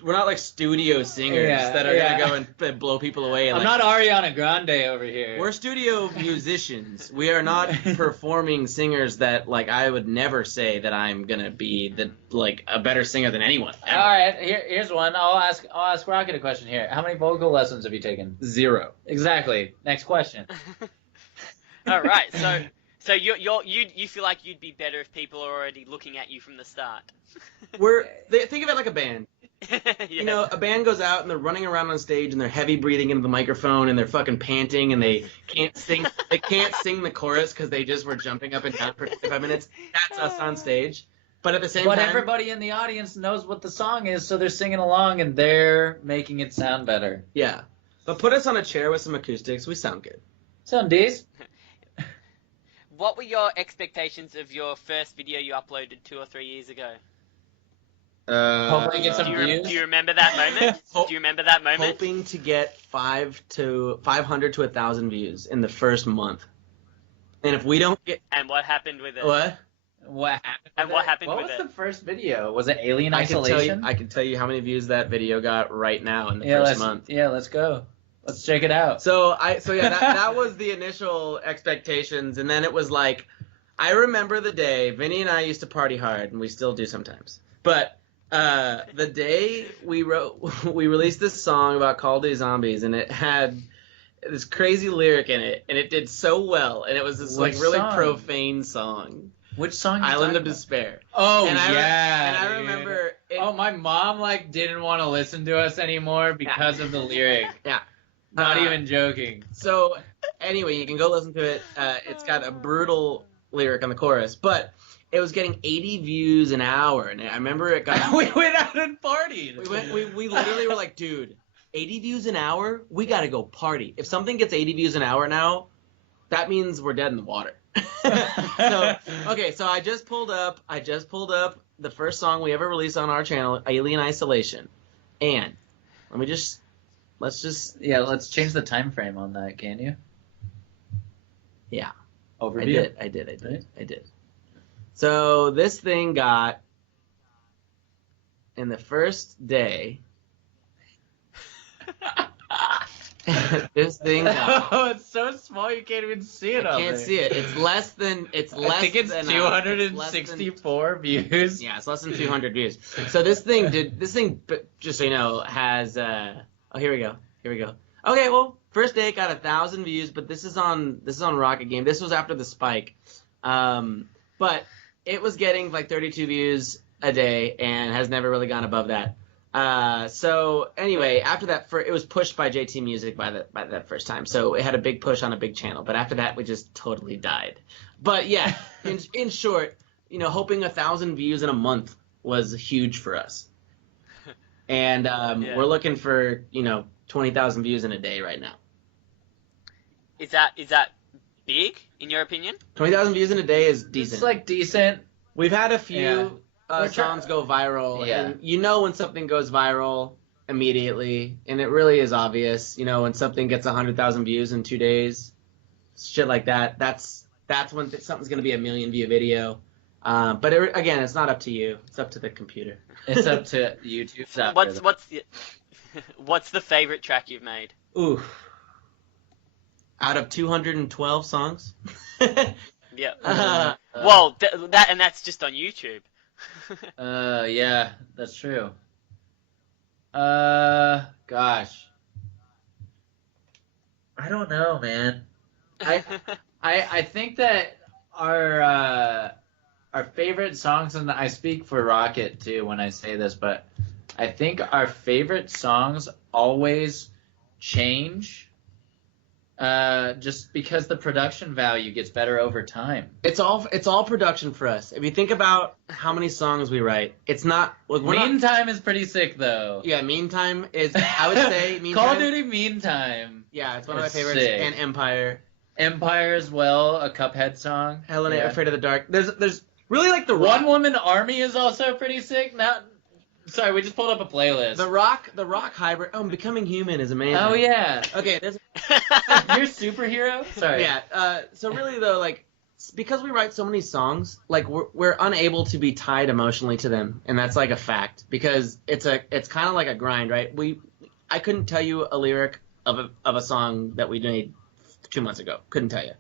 like studio singers Yeah, that are yeah. gonna go and blow people away. I'm Like, not Ariana Grande over here. we're studio musicians. We are not performing singers that like I would never say that I'm gonna be a better singer than anyone. All right, here's one. I'll ask Rocket a question here. How many vocal lessons have you taken? 0. Exactly. Next question. All right, so you feel like you'd be better if people are already looking at you from the start. Think of it like a band. Yeah. A band goes out and they're running around on stage and they're heavy breathing into the microphone and they're fucking panting and they can't sing. They can't sing the chorus because they just were jumping up and down for 5 minutes. That's us on stage. But at the same But time, everybody in the audience knows what the song is, so they're singing along and they're making it sound better. yeah. But put us on a chair with some acoustics, we sound good. Sound decent. What were your expectations of your first video you uploaded 2 or 3 years ago? Hopefully get some Do views. you remember that moment? Do you remember that moment? Hoping to get 500 to 1,000 views in the first month. And if we don't get And what happened with it? what? What happened? And what happened with was it? the first video? Was it Alien I can Isolation? tell you how many views that video got right now in the yeah, first month. Yeah, let's go. Let's check it out. So that was the initial expectations, and then it was like, I remember the day Vinny and I used to party hard, and we still do sometimes. But the day we released this song about Call of Duty Zombies, and it had this crazy lyric in it, and it did so well, and it was this Which like really song? profane song, Which song? Island of Despair. Oh and yeah. I dude. remember. Oh, my mom didn't want to listen to us anymore because of the lyric. Yeah. Not even joking. So, anyway, you can go listen to it. It's got a brutal lyric on the chorus, but it was getting 80 views an hour, and I remember it got. We went out and partied. We literally were like, dude, 80 views an hour? We gotta go party. If something gets 80 views an hour now, that means we're dead in the water. So I just pulled up the first song we ever released on our channel, Alien Isolation, and let's change the time frame on that, can you? Yeah. Overview. I did. So this thing got, in the first day, this thing got, Oh, it's so small you can't even see it. I can't see it. It's less than. I think it's 264 views. Yeah, it's less than 200 views. So this thing, just so you know, has. Here we go. Okay, well, first day it got 1,000 views, but this is on Rockit Game. This was after the spike, but it was getting like 32 views a day and has never really gone above that. So anyway, after that, it was pushed by JT Music by that first time. So it had a big push on a big channel. But after that, we just totally died. But yeah, in short, hoping 1,000 views in a month was huge for us. And we're looking for 20,000 views in a day right now. Is that big in your opinion? 20,000 views in a day is decent. It's decent. We've had a few Yeah. songs go viral, Yeah. and when something goes viral immediately, and it really is obvious. When something gets 100,000 views in 2 days, shit like that. That's when something's gonna be a 1,000,000 view video. But again, it's not up to you. It's up to the computer. It's up to YouTube. What's the favorite track you've made? Ooh. Out of 212 songs. Yeah. Well, that's just on YouTube. Yeah, that's true. Gosh. I don't know, man. I think that our favorite songs, and I speak for Rockit too when I say this, but I think our favorite songs always change. Just because the production value gets better over time. It's all production for us. If you think about how many songs we write, it's not. Look, Meantime is pretty sick though. Yeah, Meantime is. I would say Meantime. Call of Duty Meantime. Yeah, it's one of my favorites. Sick. And Empire. Empire as well, a Cuphead song. Helena, Afraid of the Dark. There's really like the One Woman Army is also pretty sick. Now, sorry, we just pulled up a playlist. The rock hybrid. Oh, Becoming Human is amazing. Oh yeah. Okay, there's. You're a superhero. Sorry. Yeah. So really though, like, because we write so many songs, like we're unable to be tied emotionally to them, and that's like a fact because it's kind of like a grind, right? I couldn't tell you a lyric of a song that we made 2 months ago. Couldn't tell you.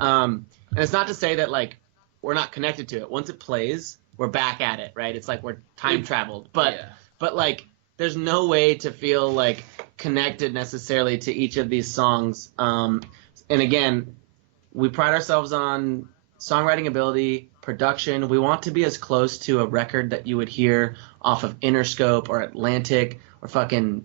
And it's not to say that like we're not connected to it. Once it plays, we're back at it, right? It's like we're time traveled, but like there's no way to feel like connected necessarily to each of these songs. And again, we pride ourselves on songwriting ability, production. We want to be as close to a record that you would hear off of Interscope or Atlantic or fucking,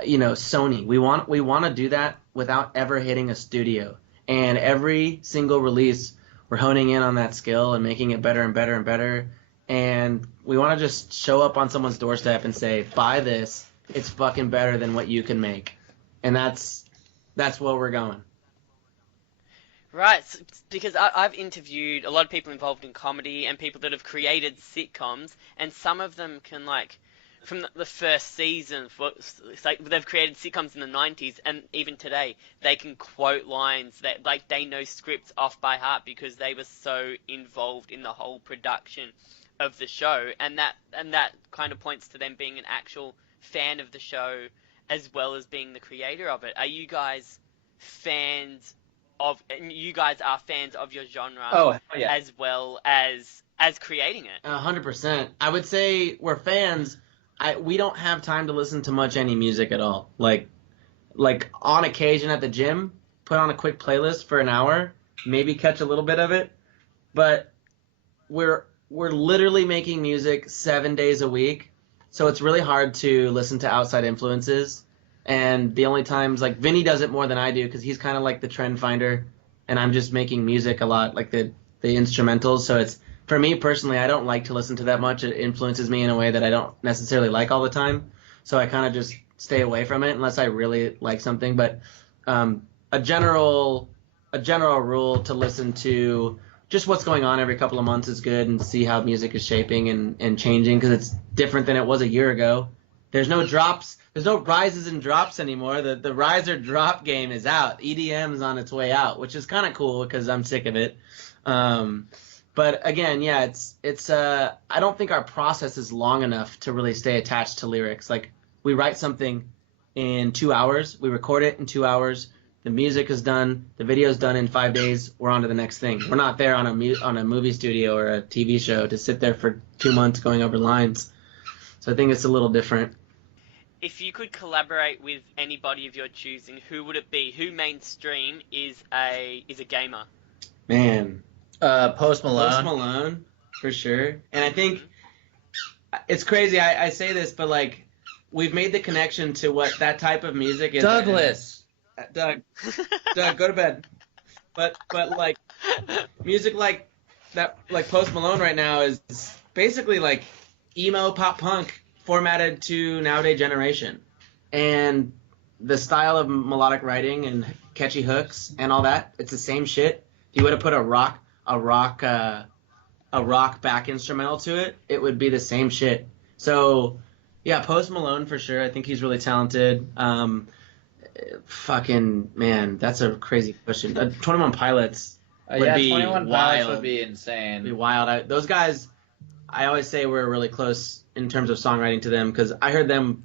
Sony. We want to do that without ever hitting a studio. And every single release, we're honing in on that skill and making it better and better and better. And we want to just show up on someone's doorstep and say, buy this. It's fucking better than what you can make. And that's where we're going. Right, because I've interviewed a lot of people involved in comedy and people that have created sitcoms, and some of them can, like, from the first season, it's like they've created sitcoms in the 90s, and even today, they can quote lines that, like, they know scripts off by heart because they were so involved in the whole production of the show, and that kind of points to them being an actual fan of the show as well as being the creator of it. Are you guys fans of, and you guys are fans of your genre as well as creating it? 100%. I would say we're fans. We don't have time to listen to much any music at all. Like on occasion at the gym, put on a quick playlist for an hour, maybe catch a little bit of it, but we're literally making music 7 days a week, so it's really hard to listen to outside influences. And the only times, like, Vinny does it more than I do because he's kind of like the trend finder, and I'm just making music a lot, like the instrumentals. So it's, for me personally, I don't like to listen to that much. It influences me in a way that I don't necessarily like all the time. So I kind of just stay away from it unless I really like something. But a general rule to listen to just what's going on every couple of months is good, and see how music is shaping and changing because it's different than it was a year ago. There's no drops. There's no rises and drops anymore. The rise or drop game is out. EDM's on its way out, which is kind of cool because I'm sick of it. But again, yeah, it's I don't think our process is long enough to really stay attached to lyrics. Like, we write something in 2 hours, we record it in 2 hours, the music is done, the video's done in 5 days, we're on to the next thing. We're not there on a movie studio or a TV show to sit there for 2 months going over lines. So I think it's a little different. If you could collaborate with anybody of your choosing, who would it be? Who mainstream is a gamer? Man. Post Malone. Post Malone, for sure. And I think it's crazy. I say this, but like, we've made the connection to what that type of music is. Douglas. Doug, go to bed. But like, music like that, like Post Malone right now is basically like emo pop punk formatted to nowadays generation. And the style of melodic writing and catchy hooks and all that, it's the same shit. If you would have put a rock back instrumental to it, it would be the same shit. So yeah, Post Malone for sure. I think he's really talented. Fucking man, that's a crazy question. 21 Pilots would be 21 wild. Pilots would be insane. Be wild. Those guys, I always say we're really close in terms of songwriting to them because I heard them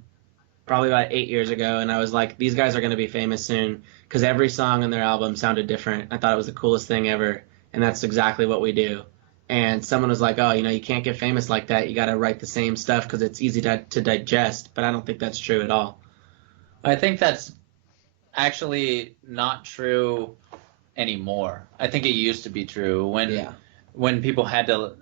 probably about 8 years ago, and I was like, these guys are going to be famous soon because every song on their album sounded different. I thought it was the coolest thing ever, and that's exactly what we do. And someone was like, oh, you can't get famous like that. You got to write the same stuff because it's easy to digest, but I don't think that's true at all. I think that's actually not true anymore. I think it used to be true when when people had to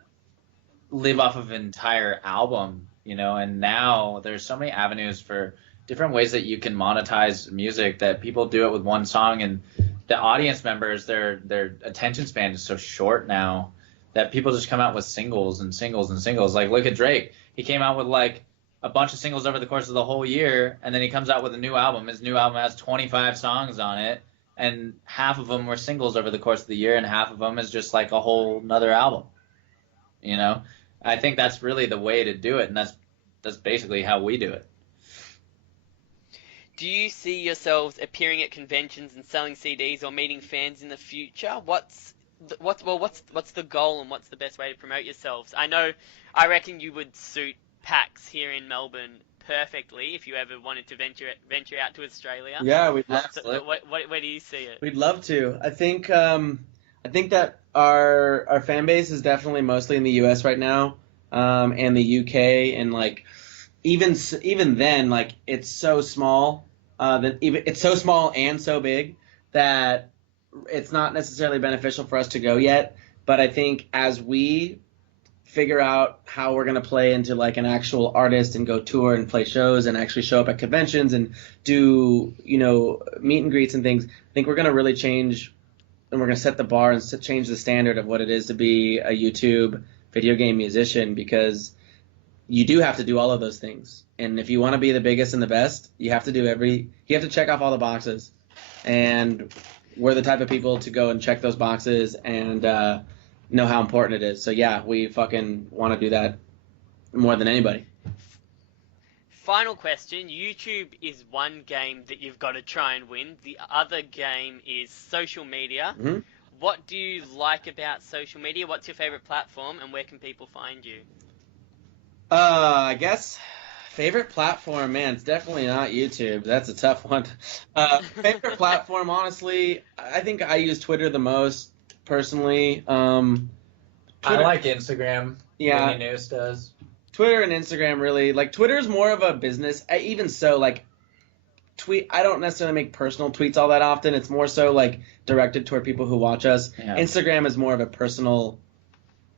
live off of an entire album, you know, and now there's so many avenues for different ways that you can monetize music that people do it with one song, and the audience members, their attention span is so short now that people just come out with singles and singles and singles. Like, look at Drake. He came out with like a bunch of singles over the course of the whole year, and then he comes out with a new album. His new album has 25 songs on it, and half of them were singles over the course of the year, and half of them is just like a whole nother album. You know, I think that's really the way to do it, and that's basically how we do it. Do you see yourselves appearing at conventions and selling CDs or meeting fans in the future? What's the goal and what's the best way to promote yourselves? I reckon you would suit PAX here in Melbourne perfectly if you ever wanted to venture out to Australia. Yeah, we'd love So, to. where do you see it? We'd love to. I think that our fan base is definitely mostly in the U.S. right now, and the U.K. and like even then, like it's so small it's so small and so big that it's not necessarily beneficial for us to go yet. But I think as we figure out how we're going to play into like an actual artist and go tour and play shows and actually show up at conventions and do, meet and greets and things, I think we're going to really change, and we're going to set the bar and change the standard of what it is to be a YouTube video game musician, because you do have to do all of those things. And if you want to be the biggest and the best, you have to check off all the boxes. And we're the type of people to go and check those boxes and know how important it is. So yeah, we fucking want to do that more than anybody. Final question. YouTube is one game that you've got to try and win. The other game is social media. Mm-hmm. What do you like about social media? What's your favorite platform, and where can people find you? I guess favorite platform, man, it's definitely not YouTube. That's a tough one. Favorite platform, honestly, I think I use Twitter the most personally. Twitter, I like Instagram. Yeah. Vinny Noose does. Twitter and Instagram really, like Twitter's more of a business. Even so, like I don't necessarily make personal tweets all that often. It's more so like directed toward people who watch us. Yeah. Instagram is more of a personal,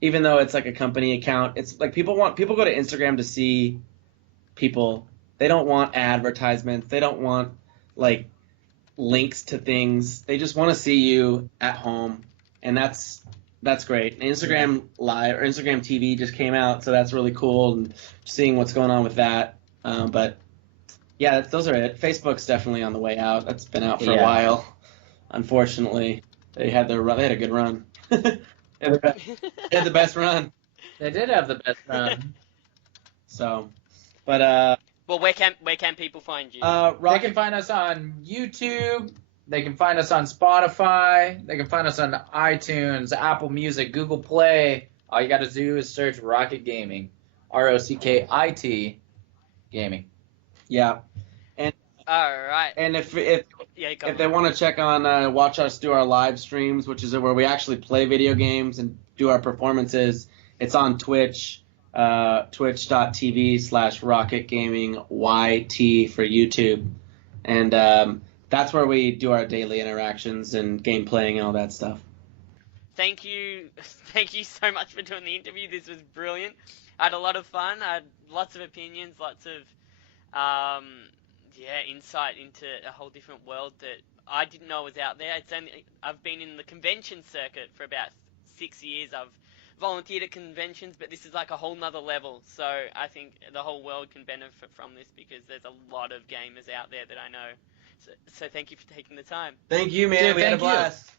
even though it's like a company account. It's like people go to Instagram to see people. They don't want advertisements. They don't want like links to things. They just want to see you at home, and that's great. And Instagram Live or Instagram TV just came out, so that's really cool, and seeing what's going on with that. But yeah, those are it. Facebook's definitely on the way out. That's been out for a while. Unfortunately, they had a good run. They had the best run. They did have the best run. So, but well, where can people find you? They can find us on YouTube. They can find us on Spotify. They can find us on iTunes, Apple Music, Google Play. All you got to do is search Rockit Gaming, Rockit Gaming. Yeah. And all right. And if if they want to check on watch us do our live streams, which is where we actually play video games and do our performances, it's on Twitch, twitch.tv/Rockit Gaming YT for YouTube, and that's where we do our daily interactions and game playing and all that stuff. Thank you so much for doing the interview. This was brilliant. I had a lot of fun. I had lots of opinions, lots of insight into a whole different world that I didn't know was out there. I've been in the convention circuit for about 6 years. I've volunteered at conventions, but this is like a whole nother level. So I think the whole world can benefit from this, because there's a lot of gamers out there that I know. So thank you for taking the time. Thank you, man. Dude, we had a thank you. blast.